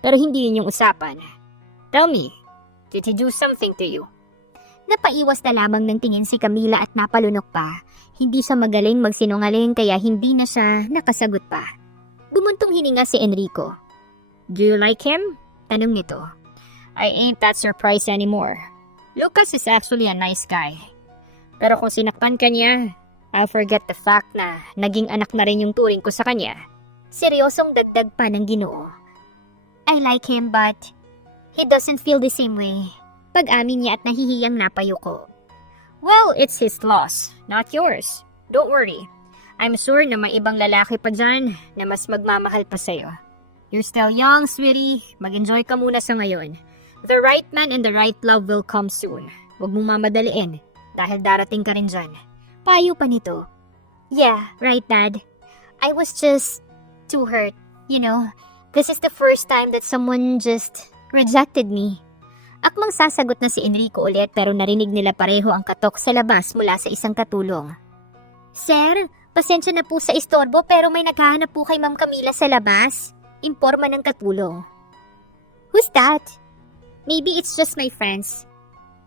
Pero hindi yun yung usapan. Tell me, did he do something to you? Napaiwas na lamang ng tingin si Camila at napalunok pa. Hindi siya magaling magsinungaling kaya hindi na siya nakasagot pa. Bumuntong hininga si Enrico. Do you like him? Tanong nito. I ain't that surprised anymore. Lucas is actually a nice guy. Pero kung sinaktan ka niya, I'll forget the fact na naging anak na rin yung turing ko sa kanya. Seryosong dagdag pa ng Ginoo. I like him but he doesn't feel the same way. Pag-amin niya at nahihiyang napayo ko. Well, it's his loss, not yours. Don't worry. I'm sure na may ibang lalaki pa dyan na mas magmamahal pa sa'yo. You're still young, sweetie. Mag-enjoy ka muna sa ngayon. The right man and the right love will come soon. Huwag mong mamadaliin dahil darating ka rin dyan. Payo pa nito. Yeah, right, Dad. I was just too hurt. You know, this is the first time that someone just rejected me. Akmang sasagot na si Enrico ulit pero narinig nila pareho ang katok sa labas mula sa isang katulong. Sir, pasensya na po sa istorbo pero may naghahanap po kay Ma'am Camila sa labas. Imporma ng katulong. Who's that? Maybe it's just my friends.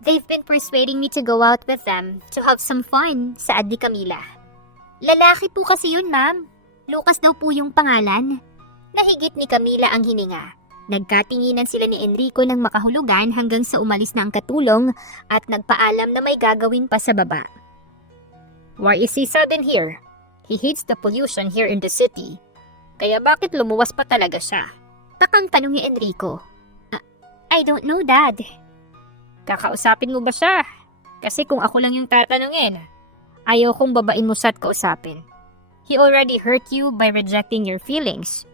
They've been persuading me to go out with them to have some fun, saad ni Camila. Lalaki po kasi yun, ma'am. Lucas daw po yung pangalan. Nahigit ni Camila ang hininga. Nagkatinginan sila ni Enrico ng makahulugan hanggang sa umalis na ang katulong at nagpaalam na may gagawin pa sa baba. Why is he sudden here? He hates the pollution here in the city. Kaya bakit lumuwas pa talaga siya? Takang tanong ni Enrico. I don't know, Dad. Kakausapin mo ba siya? Kasi kung ako lang yung tatanungin, ayaw kong babain mo siya at kausapin. He already hurt you by rejecting your feelings.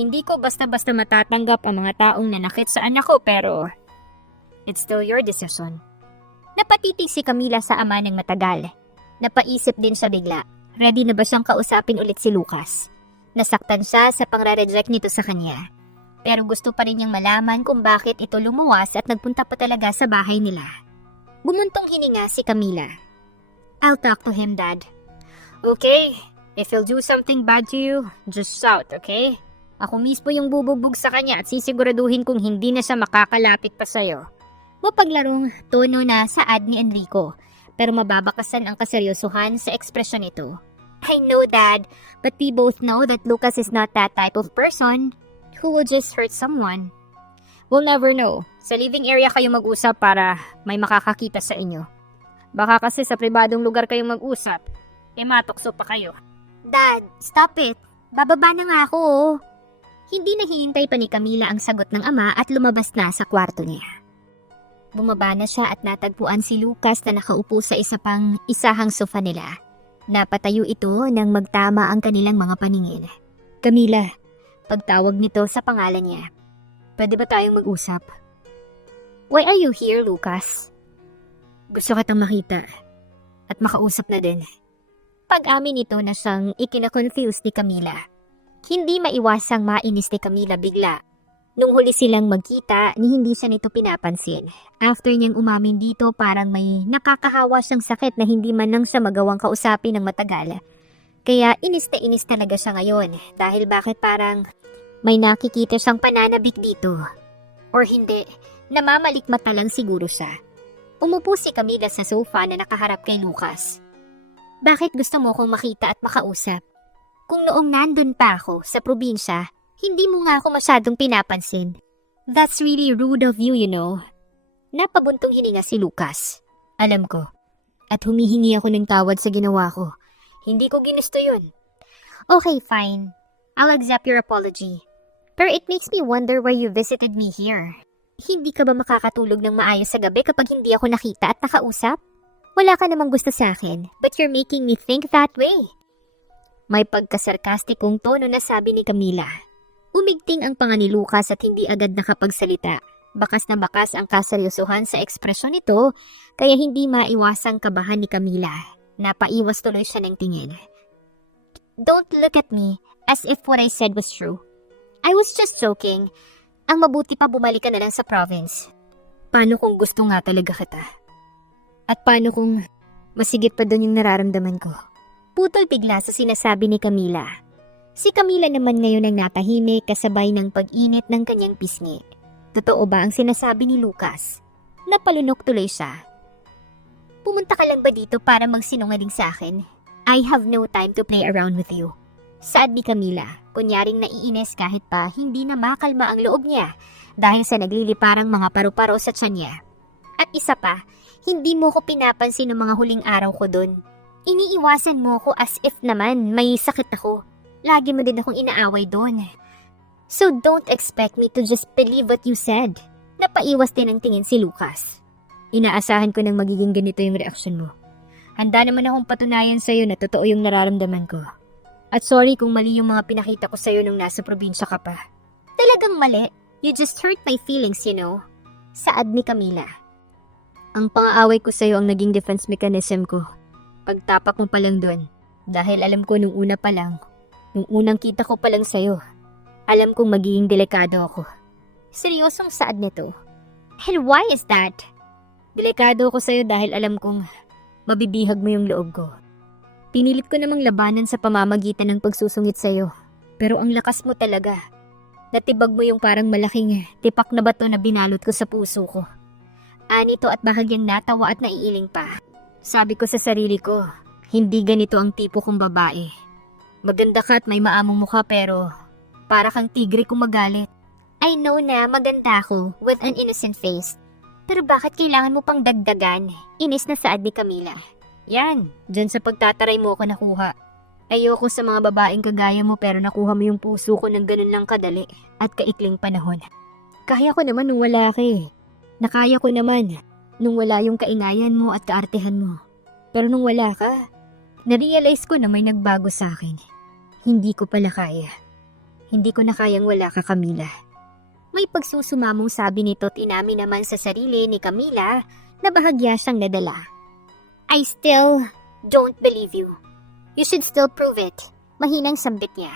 Hindi ko basta-basta matatanggap ang mga taong nanakit sa anak ko pero it's still your decision. Napatitig si Camila sa ama ng matagal. Napaisip din siya bigla. Ready na ba siyang kausapin ulit si Lucas? Nasaktan siya sa pang-reject nito sa kanya. Pero gusto pa rin niyang malaman kung bakit ito lumuwas at nagpunta pa talaga sa bahay nila. Bumuntong hininga si Camila. I'll talk to him, Dad. Okay, if he'll do something bad to you, just shout, okay? Ako mismo yung bubugbog sa kanya at sisiguraduhin kung hindi na siya makakalapit pa sa'yo. Mapaglarong tono na saad ni Enrico, pero mababakasan ang kaseryosohan sa ekspresyon nito. I know, Dad, but we both know that Lucas is not that type of person who will just hurt someone. We'll never know. Sa living area kayo mag-usap para may makakakita sa inyo. Baka kasi sa pribadong lugar kayo mag-usap, matukso pa kayo. Dad, stop it. Bababa na nga ako, oh. Hindi nahihintay pa ni Camila ang sagot ng ama at lumabas na sa kwarto niya. Bumaba na siya at natagpuan si Lucas na nakaupo sa isahang sofa nila. Napatayo ito nang magtama ang kanilang mga paningin. Camila, pagtawag nito sa pangalan niya. Pwede ba tayong mag-usap? Why are you here, Lucas? Gusto kitang makita at makausap na din. Pag-amin nito na siyang ikina-confuse ni Camila. Hindi maiwasang mainis ni Camila bigla. Nung huli silang magkita, ni hindi siya nito pinapansin. After niyang umamin dito, parang may nakakahawa siyang sakit na hindi man lang siya magawang kausapin ng matagal. Kaya inis na inis talaga siya ngayon dahil bakit parang may nakikita siyang pananabik dito. Or hindi, namamalikmata lang siguro siya. Umupo si Camila sa sofa na nakaharap kay Lucas. Bakit gusto mo kong makita at makausap? Kung noong nandun pa ako sa probinsya, hindi mo nga ako masyadong pinapansin. That's really rude of you, you know. Napabuntong hininga si Lucas. Alam ko. At humihingi ako ng tawad sa ginawa ko. Hindi ko ginusto yun. Okay, fine. I'll accept your apology. Pero it makes me wonder why you visited me here. Hindi ka ba makakatulog ng maayos sa gabi kapag hindi ako nakita at nakausap? Wala ka namang gusto sa akin, but you're making me think that way. May pagkasarkastikong tono na sabi ni Camila. Umigting ang panga ni Lucas at hindi agad nakapagsalita. Bakas na bakas ang kaseryosohan sa ekspresyon nito, kaya hindi maiwasang kabahan ni Camila. Napaiwas tuloy siya ng tingin. Don't look at me as if what I said was true. I was just joking. Ang mabuti pa bumalik ka na lang sa province. Paano kung gusto nga talaga kita? At paano kung masigit pa doon yung nararamdaman ko? Putol bigla sa sinasabi ni Camila. Si Camila naman ngayon ang natahimik kasabay ng pag-init ng kanyang pisngi. Totoo ba ang sinasabi ni Lucas? Napalunok tuloy siya. Pumunta ka lang ba dito para magsinungaling sa akin? I have no time to play around with you. Saad ni Camila, kunyaring naiinis kahit pa hindi na makalma ang loob niya dahil sa nagliliparang mga paru-paro sa tiyan niya. At isa pa, hindi mo ko pinapansin ng mga huling araw ko doon. Iniiwasan mo ko as if naman may sakit ako. Lagi mo din akong inaaway doon. So don't expect me to just believe what you said. Napaiwas din ang tingin si Lucas. Inaasahan ko nang magiging ganito yung reaksyon mo. Handa naman akong patunayan sa'yo na totoo yung nararamdaman ko. At sorry kung mali yung mga pinakita ko sa'yo nung nasa probinsya ka pa. Talagang mali. You just hurt my feelings, you know. Saad ni Camila. Ang pang-aaway ko sa'yo ang naging defense mechanism ko. Pagtapak mo pa lang doon. Dahil alam ko nung una pa lang, nung unang kita ko pa lang sa'yo, alam kong magiging delikado ako. Seryosong saad nito. And why is that? Delikado ako sa'yo dahil alam kong mabibihag mo yung loob ko. Pinilit ko namang labanan sa pamamagitan ng pagsusungit sa'yo. Pero ang lakas mo talaga. Natibag mo yung parang malaking tipak na bato na binalot ko sa puso ko. Anito at bahagyang natawa at naiiling pa. Sabi ko sa sarili ko, hindi ganito ang tipo kong babae. Maganda ka at may maamong mukha pero para kang tigre kung magalit. I know na maganda ako with an innocent face. Pero bakit kailangan mo pang dagdagan? Inis na saad ni Camila. Yan, dyan sa pagtataray mo ako nakuha. Ayoko sa mga babaeng kagaya mo pero nakuha mo yung puso ko ng ganun lang kadali at kaikling panahon. Kaya ko naman nung wala ka eh. Nakaya ko naman nung wala yung kaingayan mo at kaartehan mo. Pero nung wala ka, narealize ko na may nagbago sa akin. Hindi ko pala kaya. Hindi ko na kayang wala ka, Camila. May pagsusumamong sabi nito at inamin naman sa sarili ni Camila na bahagya siyang nadala. I still don't believe you. You should still prove it. Mahinang sambit niya.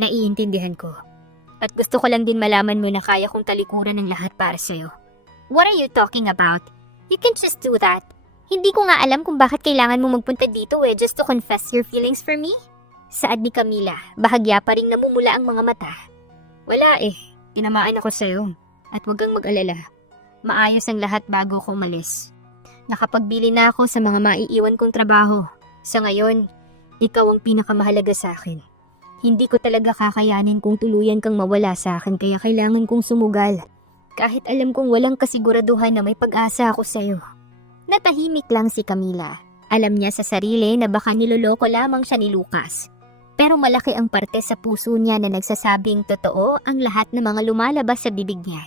Naiintindihan ko. At gusto ko lang din malaman mo na kaya kong talikuran ng lahat para sa'yo. What are you talking about? You can just do that. Hindi ko nga alam kung bakit kailangan mo magpunta dito just to confess your feelings for me. Saad ni Camila, bahagya pa ring namumula ang mga mata. Wala tinamaan ako sa'yo. At huwag kang mag-alala. Maayos ang lahat bago ko umalis. Nakapagbili na ako sa mga maiiwan kong trabaho. Sa ngayon, ikaw ang pinakamahalaga sa akin. Hindi ko talaga kakayanin kung tuluyan kang mawala sa akin kaya kailangan kong sumugal. Kahit alam kong walang kasiguraduhan na may pag-asa ako sa'yo. Natahimik lang si Camila. Alam niya sa sarili na baka niloloko lamang siya ni Lucas. Pero malaki ang parte sa puso niya na nagsasabing totoo ang lahat ng mga lumalabas sa bibig niya.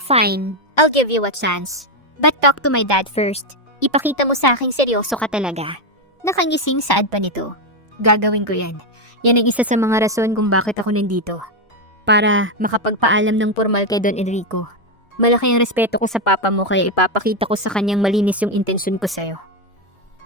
Fine, I'll give you a chance. But talk to my dad first. Ipakita mo sa aking seryoso ka talaga. Nakangising saad pa nito. Gagawin ko yan. Yan ang isa sa mga rason kung bakit ako nandito. Para makapagpaalam ng formal kay Don Enrico. Malaki ang respeto ko sa papa mo kaya ipapakita ko sa kanyang malinis yung intensyon ko sa'yo.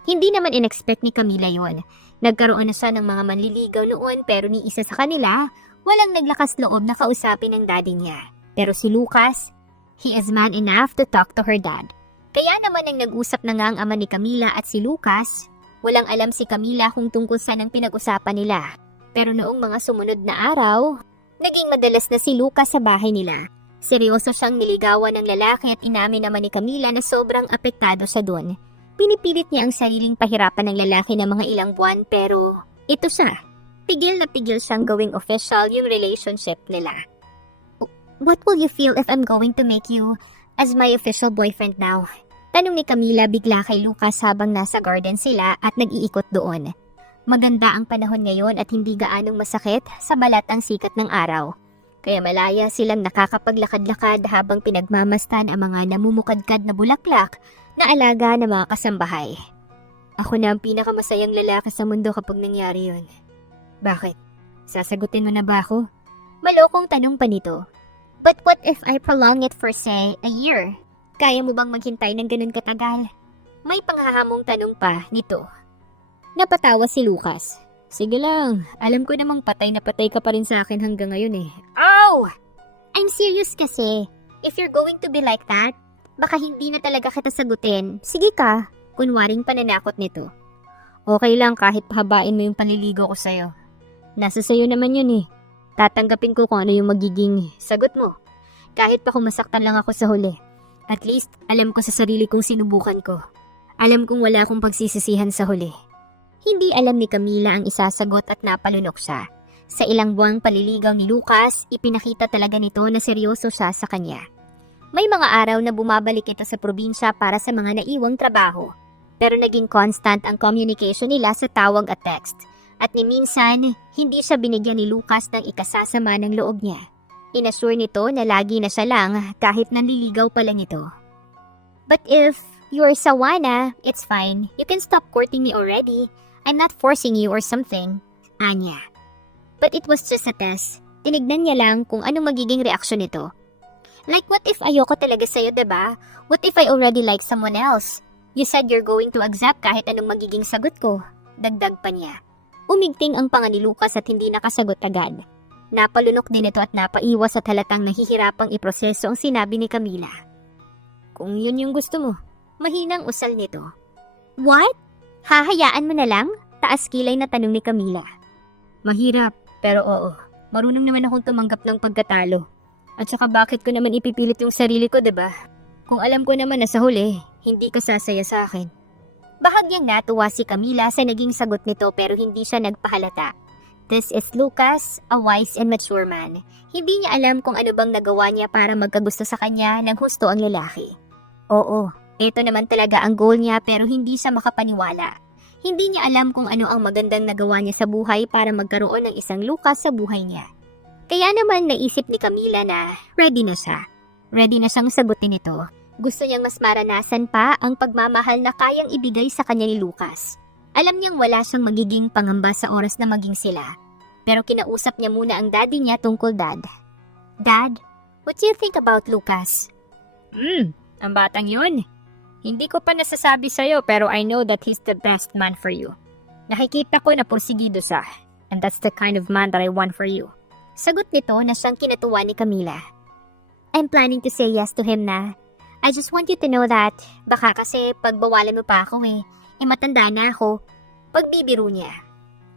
Hindi naman in-expect ni Camila yon. Nagkaroon na siya ng mga manliligaw noon pero ni isa sa kanila, walang naglakas loob na kausapin ng daddy niya. Pero si Lucas, he is man enough to talk to her dad. Kaya naman nang nag-usap na nga ang ama ni Camila at si Lucas, walang alam si Camila kung tungkol saan ang pinag-usapan nila. Pero noong mga sumunod na araw, naging madalas na si Lucas sa bahay nila. Seryoso siyang niligawan ng lalaki at inamin naman ni Camila na sobrang apektado siya doon. Pinipilit niya ang sariling pahirapan ng lalaki ng mga ilang buwan pero ito siya. Pigil na pigil siyang gawing official yung relationship nila. What will you feel if I'm going to make you as my official boyfriend now? Tanong ni Camila bigla kay Lucas habang nasa garden sila at nag-iikot doon. Maganda ang panahon ngayon at hindi gaanong masakit sa balat ang sikat ng araw. Kaya malaya silang nakakapaglakad-lakad habang pinagmamastan ang mga namumukadkad na bulaklak na alaga ng mga kasambahay. Ako na ang pinakamasayang lalaki sa mundo kapag nangyari yun. Bakit? Sasagutin mo na ba ako? Malokong tanong pa nito. But what if I prolong it for say a year? Kaya mo bang maghintay ng ganun katagal? May panghahamong tanong pa nito. Napatawa si Lucas. Sige lang, alam ko namang patay na patay ka pa rin sa akin hanggang ngayon eh. Ow! I'm serious kasi. If you're going to be like that, baka hindi na talaga kita sagutin. Sige ka, kunwaring pananakot nito. Okay lang kahit pahabain mo yung panliligaw ko sa'yo. Nasa sa'yo naman yun eh. Tatanggapin ko kung ano yung magiging sagot mo. Kahit pa kung masaktan lang ako sa huli. At least, alam ko sa sarili kong sinubukan ko. Alam kong wala akong pagsisisihan sa huli. Hindi alam ni Camila ang isasagot at napalunok siya. Sa ilang buwang paliligaw ni Lucas, ipinakita talaga nito na seryoso siya sa kanya. May mga araw na bumabalik ito sa probinsya para sa mga naiwang trabaho. Pero naging constant ang communication nila sa tawag at text. At ni minsan, hindi siya binigyan ni Lucas ng ikasasama ng loob niya. Inassure nito na lagi na siya lang kahit nanliligaw pa lang ito. But if you're sawana, it's fine. You can stop courting me already. I'm not forcing you or something. Anya. But it was just a test. Tinignan niya lang kung anong magiging reaksyon nito. Like what if ayoko talaga sa'yo, diba? What if I already like someone else? You said you're going to accept kahit anong magiging sagot ko. Dagdag pa niya. Umigting ang panga ni Lucas at hindi nakasagot agad. Napalunok din ito at napaiwas at halatang nahihirapang iproseso ang sinabi ni Camila. Kung yun yung gusto mo, mahinang usal nito. What? Hahayaan mo na lang? Taas kilay na tanong ni Camila. Mahirap, pero oo. Marunong naman akong tumanggap ng pagkatalo. At saka bakit ko naman ipipilit yung sarili ko, diba? Kung alam ko naman na sa huli, hindi ka sasaya sa akin. Bahagyang natuwa si Camila sa naging sagot nito pero hindi siya nagpahalata. This is Lucas, a wise and mature man. Hindi niya alam kung ano bang nagawa niya para magkagusto sa kanya ng husto ang lalaki. Oo, ito naman talaga ang goal niya pero hindi siya makapaniwala. Hindi niya alam kung ano ang magandang nagawa niya sa buhay para magkaroon ng isang Lucas sa buhay niya. Kaya naman naisip ni Camila na ready na siya. Ready na siyang sagutin ito. Gusto niyang mas maranasan pa ang pagmamahal na kayang ibigay sa kanya ni Lucas. Alam niyang wala siyang magiging pangamba sa oras na maging sila. Pero kinausap niya muna ang daddy niya tungkol dad. Dad, what do you think about Lucas? Ang batang yun. Hindi ko pa nasasabi sa'yo pero I know that he's the best man for you. Nakikita ko na porsigido siya. And that's the kind of man that I want for you. Sagot nito na siyang kinatuwa ni Camila. I'm planning to say yes to him na. I just want you to know that baka kasi pagbawalan mo pa ako matanda na ako. Pagbibiro niya.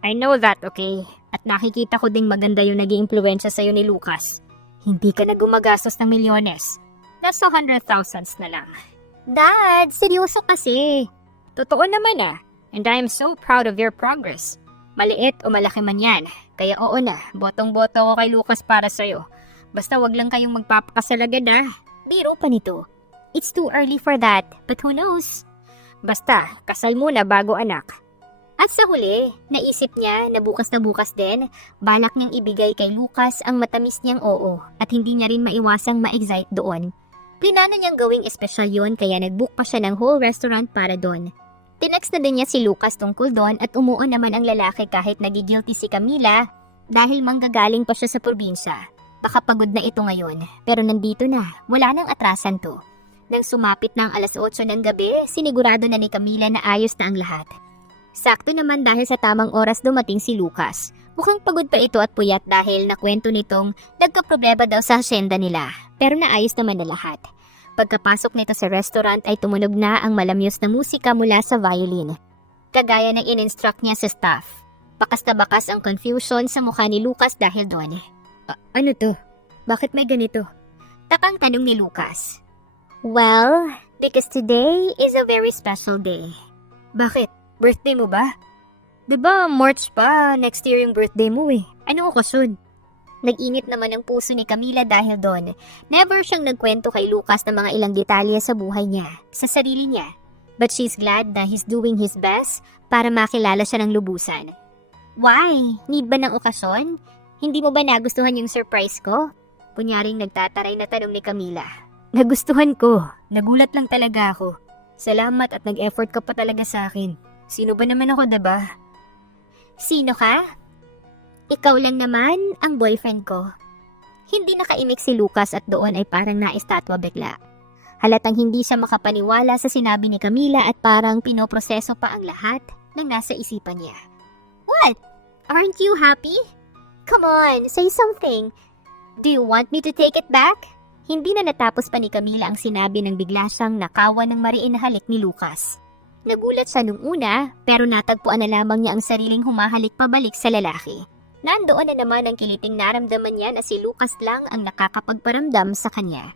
I know that, okay? At nakikita ko ding maganda yung naging impluensya sa'yo ni Lucas. Hindi ka na gumagastos ng milyones. Nasa 100,000s na lang. Dad, seryoso kasi. Totoo naman And I am so proud of your progress. Maliit o malaki man yan. Kaya oo na, botong-boto ko kay Lucas para sa'yo. Basta wag lang kayong magpapakasal agad Biro pa nito. It's too early for that, but who knows? Basta, kasal muna bago anak. At sa huli, naisip niya na bukas din, balak niyang ibigay kay Lucas ang matamis niyang oo at hindi niya rin maiwasang ma-excite doon. Plinano niyang gawing espesyal yun kaya nag-book pa siya ng whole restaurant para doon. Tinext na din niya si Lucas tungkol doon at umuo naman ang lalaki kahit nagigilty si Camila dahil manggagaling pa siya sa probinsya. Baka pagod na ito ngayon pero nandito na, wala nang atrasan to. Nang sumapit ng alas 8 ng gabi, sinigurado na ni Camila na ayos na ang lahat. Sakto naman dahil sa tamang oras dumating si Lucas. Mukhang pagod pa ito at puyat dahil nakwento nitong nagkaproblema daw sa hasyenda nila. Pero naayos naman na lahat. Pagkapasok nito sa restaurant ay tumunog na ang malamyos na musika mula sa violin. Kagaya ng in-instruct niya sa staff. Bakas na bakas ang confusion sa mukha ni Lucas dahil doon. Ano to? Bakit may ganito? Takang tanong ni Lucas. Well, because today is a very special day. Bakit? Birthday mo ba? Diba, March pa, next year yung birthday mo eh. Anong okasyon? Nag-init naman ang puso ni Camila dahil doon. Never siyang nagkwento kay Lucas ng mga ilang detalye sa buhay niya, sa sarili niya. But she's glad na he's doing his best para makilala siya ng lubusan. Why? Need ba ng okasyon? Hindi mo ba nagustuhan yung surprise ko? Kunyaring nagtataray na tanong ni Camila. Nagustuhan ko. Nagulat lang talaga ako. Salamat at nag-effort ka pa talaga sa akin. Sino ba naman ako, diba? Sino ka? Ikaw lang naman ang boyfriend ko. Hindi nakaimik si Lucas at doon ay parang naistatwa bigla. Halatang hindi siya makapaniwala sa sinabi ni Camila at parang pinoproseso pa ang lahat ng nasa isipan niya. What? Aren't you happy? Come on, say something. Do you want me to take it back? Hindi na natapos pa ni Camila ang sinabi nang bigla siyang nakawan ng mariin na halik ni Lucas. Nagulat siya nung una pero natagpuan na lamang niya ang sariling humahalik pabalik sa lalaki. Nandoon na naman ang kiliting naramdaman niya na si Lucas lang ang nakakapagparamdam sa kanya.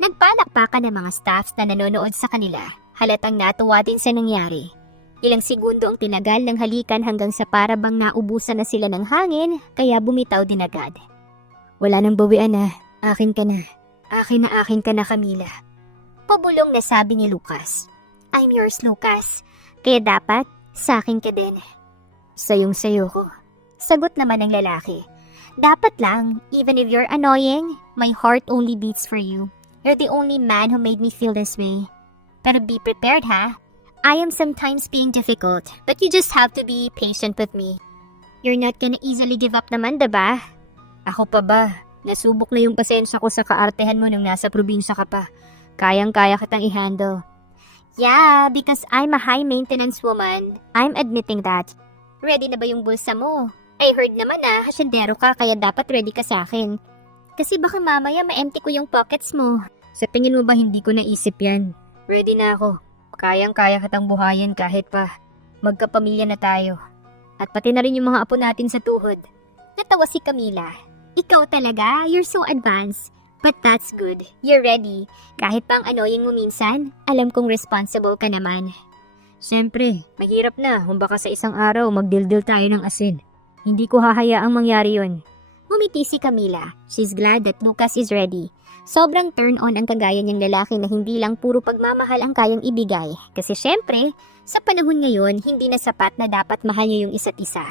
Nagpalakpakan ng mga staffs na nanonood sa kanila. Halatang natuwa din sa nangyari. Ilang segundo ang tinagal ng halikan hanggang sa para bang naubusan na sila ng hangin kaya bumitaw din agad. Wala nang bawian na. Akin ka na. Akin ka na Camila. Pabulong na sabi ni Lucas. I'm yours, Lucas. Kaya dapat, sa akin ka din. Sayong-sayo ko. Sagot naman ng lalaki. Dapat lang, even if you're annoying, my heart only beats for you. You're the only man who made me feel this way. Pero be prepared, ha? I am sometimes being difficult, but you just have to be patient with me. You're not gonna easily give up naman, diba? Ako pa ba? Nasubok na yung pasensya ko sa kaartehan mo nung nasa probinsya ka pa. Kayang-kaya kitang i-handle. Yeah, because I'm a high-maintenance woman. I'm admitting that. Ready na ba yung bulsa mo? I heard naman na hasyendero ka kaya dapat ready ka sa akin. Kasi baka mamaya ma-empty ko yung pockets mo. Sa tingin mo ba hindi ko naisip yan? Ready na ako. Kayang-kaya kitang buhayin kahit pa magkapamilya na tayo. At pati na rin yung mga apo natin sa tuhod. Natawa si Camila. Ikaw talaga, you're so advanced. But that's good, you're ready. Kahit pang annoying mo minsan, alam kong responsible ka naman. Siyempre, mahirap na kung baka sa isang araw magdildil tayo ng asin. Hindi ko hahayaang mangyari yun. Ngumiti si Camila. She's glad that Lucas is ready. Sobrang turn on ang kagaya niyang lalaki na hindi lang puro pagmamahal ang kayang ibigay. Kasi syempre, sa panahon ngayon, hindi na sapat na dapat mahal niyo yung isa't isa.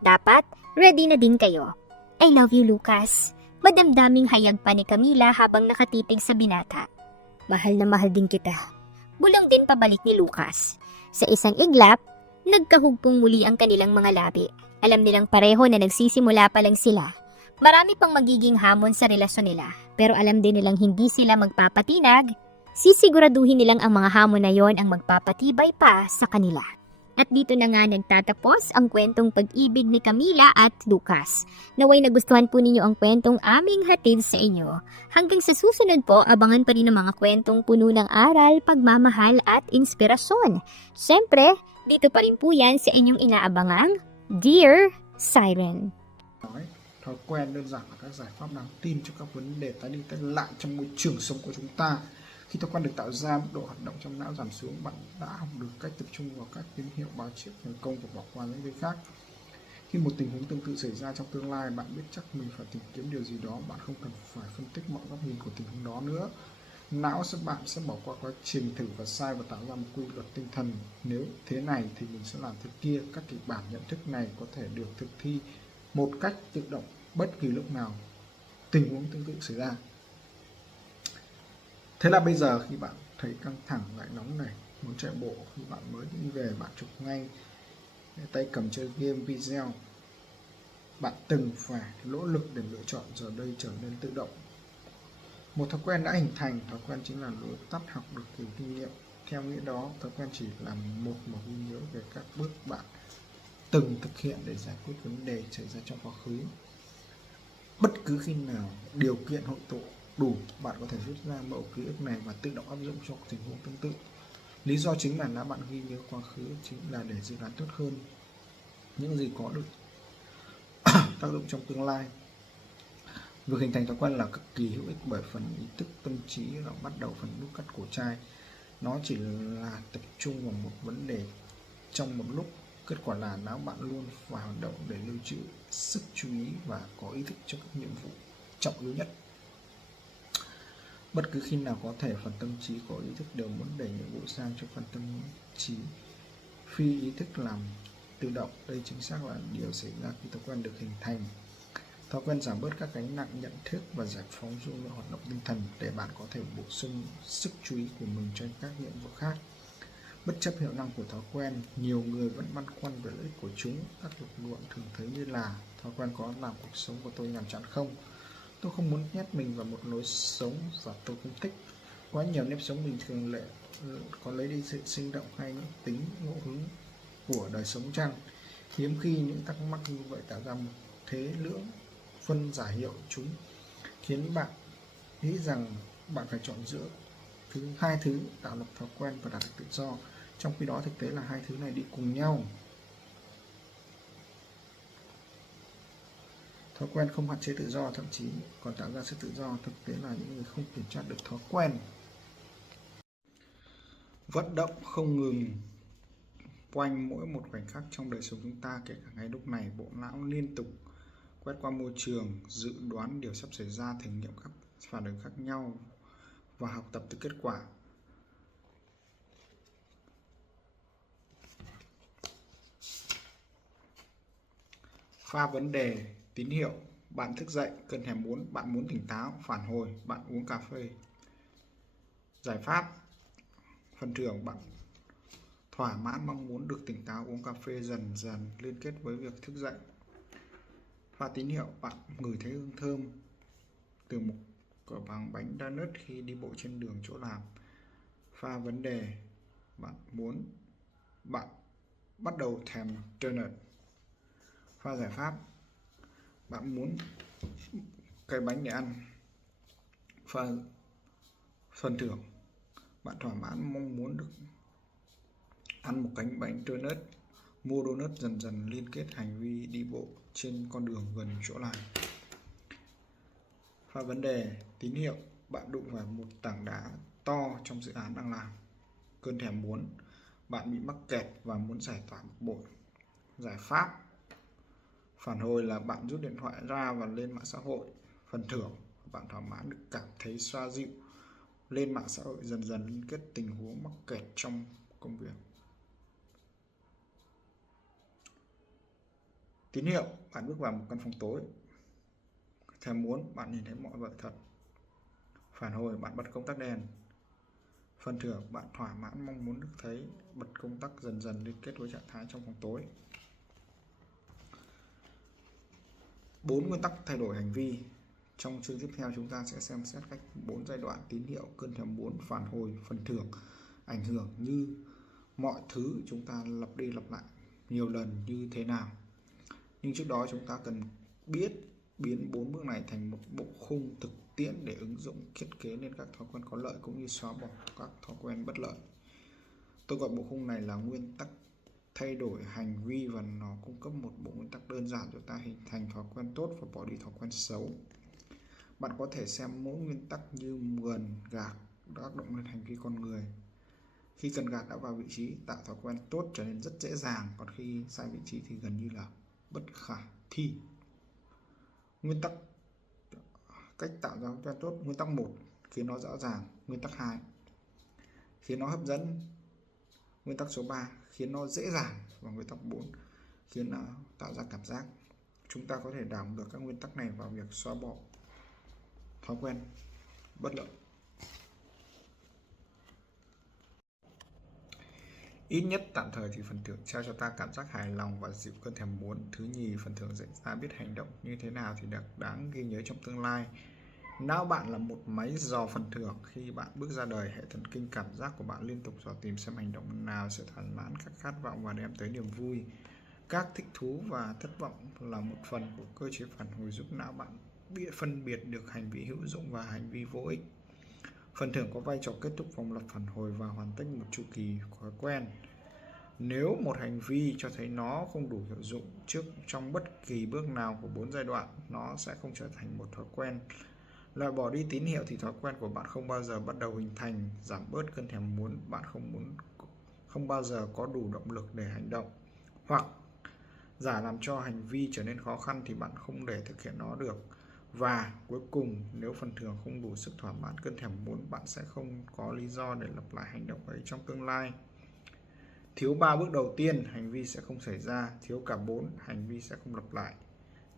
Dapat, ready na din kayo. I love you, Lucas. Madamdaming hayag pa ni Camila habang nakatitig sa binata. Mahal na mahal din kita. Bulong din pabalik ni Lucas. Sa isang iglap, nagkahugpong muli ang kanilang mga labi. Alam nilang pareho na nagsisimula pa lang sila. Marami pang magiging hamon sa relasyon nila, pero alam din nilang hindi sila magpapatinag. Sisiguraduhin nilang ang mga hamon na yon ang magpapatibay pa sa kanila. At dito na nga nagtatapos ang kwentong pag-ibig ni Camila at Lucas. Naway nagustuhan po ninyo ang kwentong aming hatid sa inyo. Hanggang sa susunod po, abangan pa rin ang mga kwentong puno ng aral, pagmamahal at inspirasyon. Siyempre, dito pa rin po yan sa inyong inaabangang Dear Siren. Thói quen đơn giản là các giải pháp đáng tin cho các vấn đề tái đi tái lại trong môi trường sống của chúng ta. Khi thói quen được tạo ra, mức độ hoạt động trong não giảm xuống, bạn đã học được cách tập trung vào các tín hiệu báo trước thành công và bỏ qua những việc khác. Khi một tình huống tương tự xảy ra trong tương lai, bạn biết chắc mình phải tìm kiếm điều gì đó, bạn không cần phải phân tích mọi góc nhìn của tình huống đó nữa. Não bạn sẽ bỏ qua quá trình thử và sai và tạo ra một quy luật tinh thần. Nếu thế này thì mình sẽ làm thế kia. Các kịch bản nhận thức này có thể được thực thi một cách tự động bất kỳ lúc nào tình huống tương tự xảy ra. Thế là bây giờ khi bạn thấy căng thẳng lại nóng này, muốn chạy bộ, khi bạn mới đi về bạn chụp ngay tay cầm chơi game video. Bạn từng phải nỗ lực để lựa chọn, giờ đây trở nên tự động. Một thói quen đã hình thành, thói quen chính là lối tắt học được từ kinh nghiệm. Theo nghĩa đó, thói quen chỉ là một mẩu ghi nhớ về các bước bạn từng thực hiện để giải quyết vấn đề xảy ra trong quá khứ. Bất cứ khi nào điều kiện hội tụ đủ, bạn có thể rút ra mẫu ký ức này và tự động áp dụng cho tình huống tương tự. Lý do chính là não bạn ghi nhớ quá khứ chính là để dự đoán tốt hơn những gì có được tác dụng trong tương lai. Việc hình thành thói quen là cực kỳ hữu ích bởi phần ý thức tâm trí nó bắt đầu phần nút cắt cổ chai. Nó chỉ là tập trung vào một vấn đề trong một lúc, Kết quả là não bạn luôn phải hoạt động để lưu trữ sức chú ý và có ý thức cho các nhiệm vụ trọng yếu nhất. Bất cứ khi nào có thể, phần tâm trí có ý thức đều muốn đẩy nhiệm vụ sang cho phần tâm trí phi ý thức làm tự động. Đây chính xác là điều xảy ra khi thói quen được hình thành. Thói quen giảm bớt các gánh nặng nhận thức và giải phóng dung lượng hoạt động tinh thần để bạn có thể bổ sung sức chú ý của mình cho các nhiệm vụ khác. Bất chấp hiệu năng của thói quen, nhiều người vẫn băn khoăn về lợi ích của chúng. Các lập luận thường thấy như là: thói quen có làm cuộc sống của tôi nhàm chán không? Tôi không muốn nhét mình vào một lối sống và tôi không thích. Quá nhiều nếp sống bình thường có lấy đi sự sinh động hay những tính ngẫu hứng của đời sống chăng? Hiếm khi những thắc mắc như vậy tạo ra một thế lưỡng phân giải hiệu chúng, khiến bạn nghĩ rằng bạn phải chọn giữa hai thứ: tạo lập thói quen và đạt được tự do. Trong khi đó thực tế là hai thứ này đi cùng nhau. Thói quen không hạn chế tự do, thậm chí còn tạo ra sự tự do. Thực tế là những người không kiểm soát được thói quen vận động không ngừng quanh mỗi một khoảnh khắc trong đời sống chúng ta. Kể cả ngay lúc này, bộ não liên tục quét qua môi trường, dự đoán điều sắp xảy ra, thử nghiệm các phản ứng khác nhau và học tập từ kết quả. Pha vấn đề, tín hiệu: bạn thức dậy, cơn thèm muốn, bạn muốn tỉnh táo. Phản hồi: bạn uống cà phê. Giải pháp: phần thưởng: bạn thỏa mãn mong muốn được tỉnh táo, uống cà phê dần dần liên kết với việc thức dậy. Pha tín hiệu: bạn ngửi thấy hương thơm từ một cửa hàng bánh donut khi đi bộ trên đường chỗ làm. Pha vấn đề: bạn bắt đầu thèm donut. Pha giải pháp: bạn muốn cái bánh để ăn. Pha phần thưởng: bạn thỏa mãn mong muốn được ăn một cánh bánh donut. Mua donut dần dần liên kết hành vi đi bộ trên con đường gần chỗ làm. Pha vấn đề, tín hiệu: bạn đụng vào một tảng đá to trong dự án đang làm. Cơn thèm muốn: bạn bị mắc kẹt và muốn giải tỏa bực bội. Giải pháp: phản hồi là bạn rút điện thoại ra và lên mạng xã hội. Phần thưởng: bạn thỏa mãn được cảm thấy xoa dịu. Lên mạng xã hội dần dần liên kết tình huống mắc kẹt trong công việc. Tín hiệu: bạn bước vào một căn phòng tối. Thèm muốn: bạn nhìn thấy mọi vật thật. Phản hồi: bạn bật công tắc đèn. Phần thưởng: bạn thỏa mãn mong muốn được thấy. Bật công tắc dần dần liên kết với trạng thái trong phòng tối. 4 nguyên tắc thay đổi hành vi. Trong chương tiếp theo chúng ta sẽ xem xét cách 4 giai đoạn: tín hiệu, cơn thèm muốn, phản hồi, phần thưởng ảnh hưởng như mọi thứ chúng ta lặp đi lặp lại nhiều lần như thế nào. Nhưng trước đó chúng ta cần biết biến 4 bước này thành một bộ khung thực tiễn để ứng dụng thiết kế nên các thói quen có lợi cũng như xóa bỏ các thói quen bất lợi. Tôi gọi bộ khung này là nguyên tắc thay đổi hành vi và nó cung cấp một bộ nguyên tắc đơn giản cho ta hình thành thói quen tốt và bỏ đi thói quen xấu. Bạn có thể xem mỗi nguyên tắc như nguồn gạc tác động lên hành vi con người. Khi cần gạt đã vào vị trí, tạo thói quen tốt trở nên rất dễ dàng, còn khi sai vị trí thì gần như là bất khả thi. Nguyên tắc cách tạo ra thói quen tốt: nguyên tắc 1, khiến nó rõ ràng. Nguyên tắc 2, khiến nó hấp dẫn. Nguyên tắc số 3, khiến nó dễ dàng. Và nguyên tắc 4, khiến nó tạo ra cảm giác. Chúng ta có thể đảo ngược các nguyên tắc này vào việc xóa bỏ thói quen bất lợi. Ít nhất tạm thời thì phần thưởng trao cho ta cảm giác hài lòng và dịu cơn thèm muốn. Thứ nhì, phần thưởng dạy ta biết hành động như thế nào thì đáng ghi nhớ trong tương lai. Não bạn là một máy dò phần thưởng. Khi bạn bước ra đời, hệ thần kinh cảm giác của bạn liên tục dò tìm xem hành động nào sẽ thỏa mãn các khát vọng và đem tới niềm vui. Các thích thú và thất vọng là một phần của cơ chế phản hồi giúp não bạn phân biệt được hành vi hữu dụng và hành vi vô ích. Phần thưởng có vai trò kết thúc vòng lặp phản hồi và hoàn tất một chu kỳ thói quen. Nếu một hành vi cho thấy nó không đủ hiệu dụng trong bất kỳ bước nào của 4 giai đoạn, nó sẽ không trở thành một thói quen. Loại bỏ đi tín hiệu thì thói quen của bạn không bao giờ bắt đầu hình thành. Giảm bớt cơn thèm muốn: bạn không bao giờ có đủ động lực để hành động. hoặc giả làm cho hành vi trở nên khó khăn thì bạn không thể thực hiện nó được. Và cuối cùng, nếu phần thưởng không đủ sức thỏa mãn cơn thèm muốn, bạn sẽ không có lý do để lặp lại hành động ấy trong tương lai. Thiếu 3 bước đầu tiên, hành vi sẽ không xảy ra. Thiếu cả 4, hành vi sẽ không lặp lại.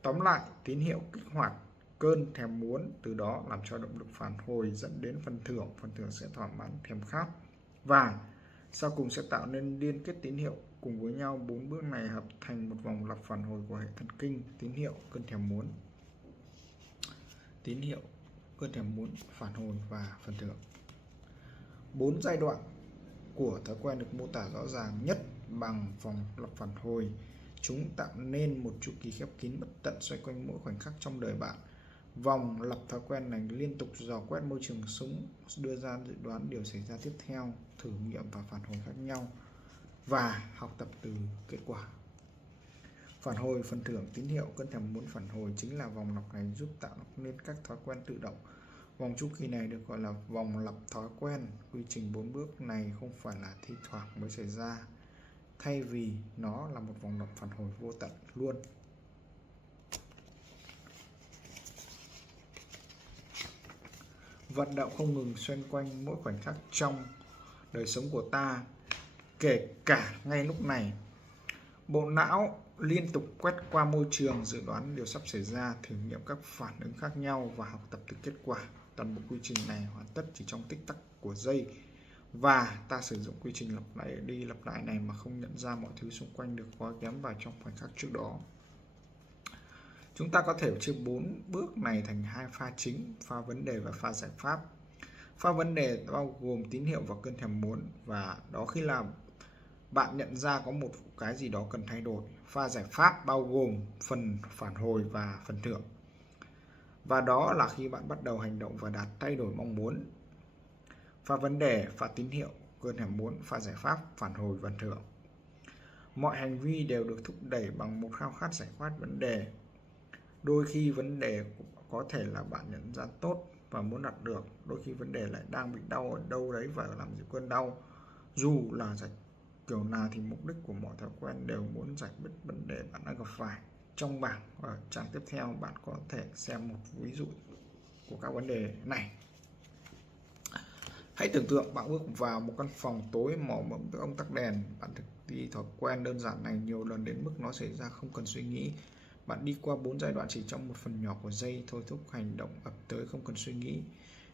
Tóm lại, tín hiệu kích hoạt cơn thèm muốn, từ đó làm cho động lực phản hồi dẫn đến phần thưởng sẽ thỏa mãn thèm khát. Và sau cùng sẽ tạo nên liên kết tín hiệu. Cùng với nhau, 4 bước này hợp thành một vòng lặp phản hồi của hệ thần kinh, tín hiệu, cơn thèm muốn. Tín hiệu, cơn thèm muốn, phản hồi và phần thưởng. 4 giai đoạn của thói quen được mô tả rõ ràng nhất bằng vòng lặp phản hồi. Chúng tạo nên một chu kỳ khép kín bất tận xoay quanh mỗi khoảnh khắc trong đời bạn. Vòng lặp thói quen này liên tục dò quét môi trường sống, đưa ra dự đoán điều xảy ra tiếp theo, thử nghiệm và phản hồi khác nhau, và học tập từ kết quả. Phản hồi, phần thưởng, tín hiệu, cơn thèm muốn, phản hồi chính là vòng lặp này giúp tạo nên các thói quen tự động. Vòng chu kỳ này được gọi là vòng lặp thói quen. Quy trình 4 bước này không phải là thi thoảng mới xảy ra, thay vì nó là một vòng lặp phản hồi vô tận luôn. Vận động không ngừng xoay quanh mỗi khoảnh khắc trong đời sống của ta, kể cả ngay lúc này. Bộ não liên tục quét qua môi trường, dự đoán điều sắp xảy ra, thử nghiệm các phản ứng khác nhau và học tập từ kết quả. Toàn bộ quy trình này hoàn tất chỉ trong tích tắc của giây, và ta sử dụng quy trình lặp lại đi lặp lại này mà không nhận ra mọi thứ xung quanh được gói ghém vào trong khoảnh khắc trước đó. Chúng ta có thể chia 4 bước này thành 2 pha chính, pha vấn đề và pha giải pháp. Pha vấn đề bao gồm tín hiệu và cơn thèm muốn, và đó khi làm bạn nhận ra có một cái gì đó cần thay đổi. Pha giải pháp bao gồm phần phản hồi và phần thưởng, và đó là khi bạn bắt đầu hành động và đạt thay đổi mong muốn. Pha vấn đề, pha tín hiệu, cơn thèm muốn, pha giải pháp, phản hồi, phần thưởng. Mọi hành vi đều được thúc đẩy bằng một khao khát giải quyết vấn đề. Đôi khi vấn đề có thể là bạn nhận ra tốt và muốn đạt được, đôi khi vấn đề lại đang bị đau ở đâu đấy và làm dịu cơn đau. Dù là kiểu nào thì mục đích của mọi thói quen đều muốn giải quyết vấn đề bạn đang gặp phải. Trong bảng ở trang tiếp theo, bạn có thể xem một ví dụ của các vấn đề này. Hãy tưởng tượng bạn bước vào một căn phòng tối, mò mẫm với ông tắc đèn. Bạn thực thi thói quen đơn giản này nhiều lần đến mức nó xảy ra không cần suy nghĩ. Bạn đi qua 4 giai đoạn chỉ trong một phần nhỏ của giây, thôi thúc hành động ập tới không cần suy nghĩ.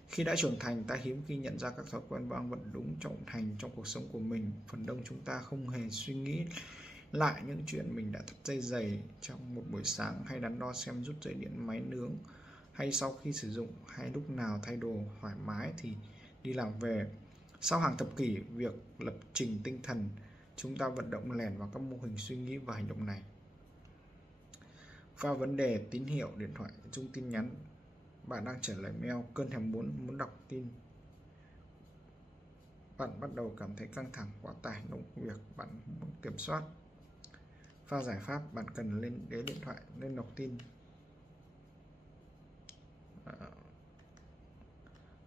Khi đã trưởng thành, ta hiếm khi nhận ra các thói quen đang vận đúng trọng thành trong cuộc sống của mình. Phần đông chúng ta không hề suy nghĩ lại những chuyện mình đã thắt dây giày trong một buổi sáng, hay đắn đo xem rút dây điện máy nướng, hay sau khi sử dụng, hay lúc nào thay đồ thoải mái thì đi làm về. Sau hàng thập kỷ việc lập trình tinh thần, chúng ta vận động lẻn vào các mô hình suy nghĩ và hành động này. Pha vấn đề, tín hiệu, điện thoại, rung tin nhắn. Bạn đang trả lời mail, cơn thèm muốn đọc tin. Bạn bắt đầu cảm thấy căng thẳng, quá tải công việc, bạn muốn kiểm soát. Pha giải pháp, bạn cần lên ghế điện thoại, lên đọc tin.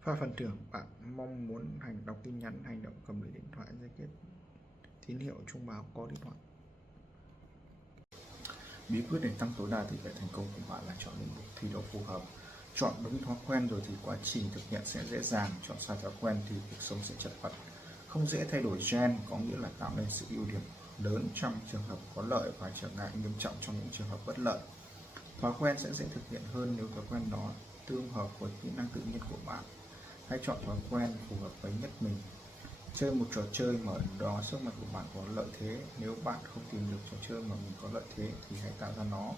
Pha phần thưởng, bạn mong muốn đọc tin nhắn, hành động cầm lấy điện thoại, dây kết tín hiệu chuông báo có điện thoại. Bí quyết để tăng tối đa tỷ lệ thành công của bạn là chọn lĩnh vực thi đấu phù hợp. Chọn đúng thói quen rồi thì quá trình thực hiện sẽ dễ dàng. Chọn sai thói quen thì cuộc sống sẽ chật vật. Không dễ thay đổi gen có nghĩa là tạo nên sự ưu điểm lớn trong trường hợp có lợi và trở ngại nghiêm trọng trong những trường hợp bất lợi. Thói quen sẽ dễ thực hiện hơn nếu thói quen đó tương hợp với kỹ năng tự nhiên của bạn. Hãy chọn thói quen phù hợp với nhất mình. Chơi một trò chơi mà ở đó sức mạnh của bạn có lợi thế. Nếu bạn không tìm được trò chơi mà mình có lợi thế thì hãy tạo ra nó.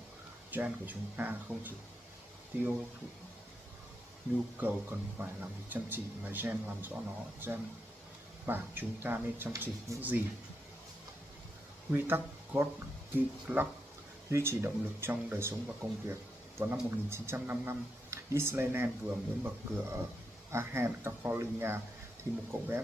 Gen của chúng ta không chỉ tiêu thụ nhu cầu cần phải làm việc chăm chỉ, mà gen làm rõ nó. Gen bảo chúng ta nên chăm chỉ những gì. Quy tắc God Keep Clock duy trì động lực trong đời sống và công việc. Vào năm 1955, Disneyland vừa mới mở cửa ở Anaheim, California, thì một cậu bé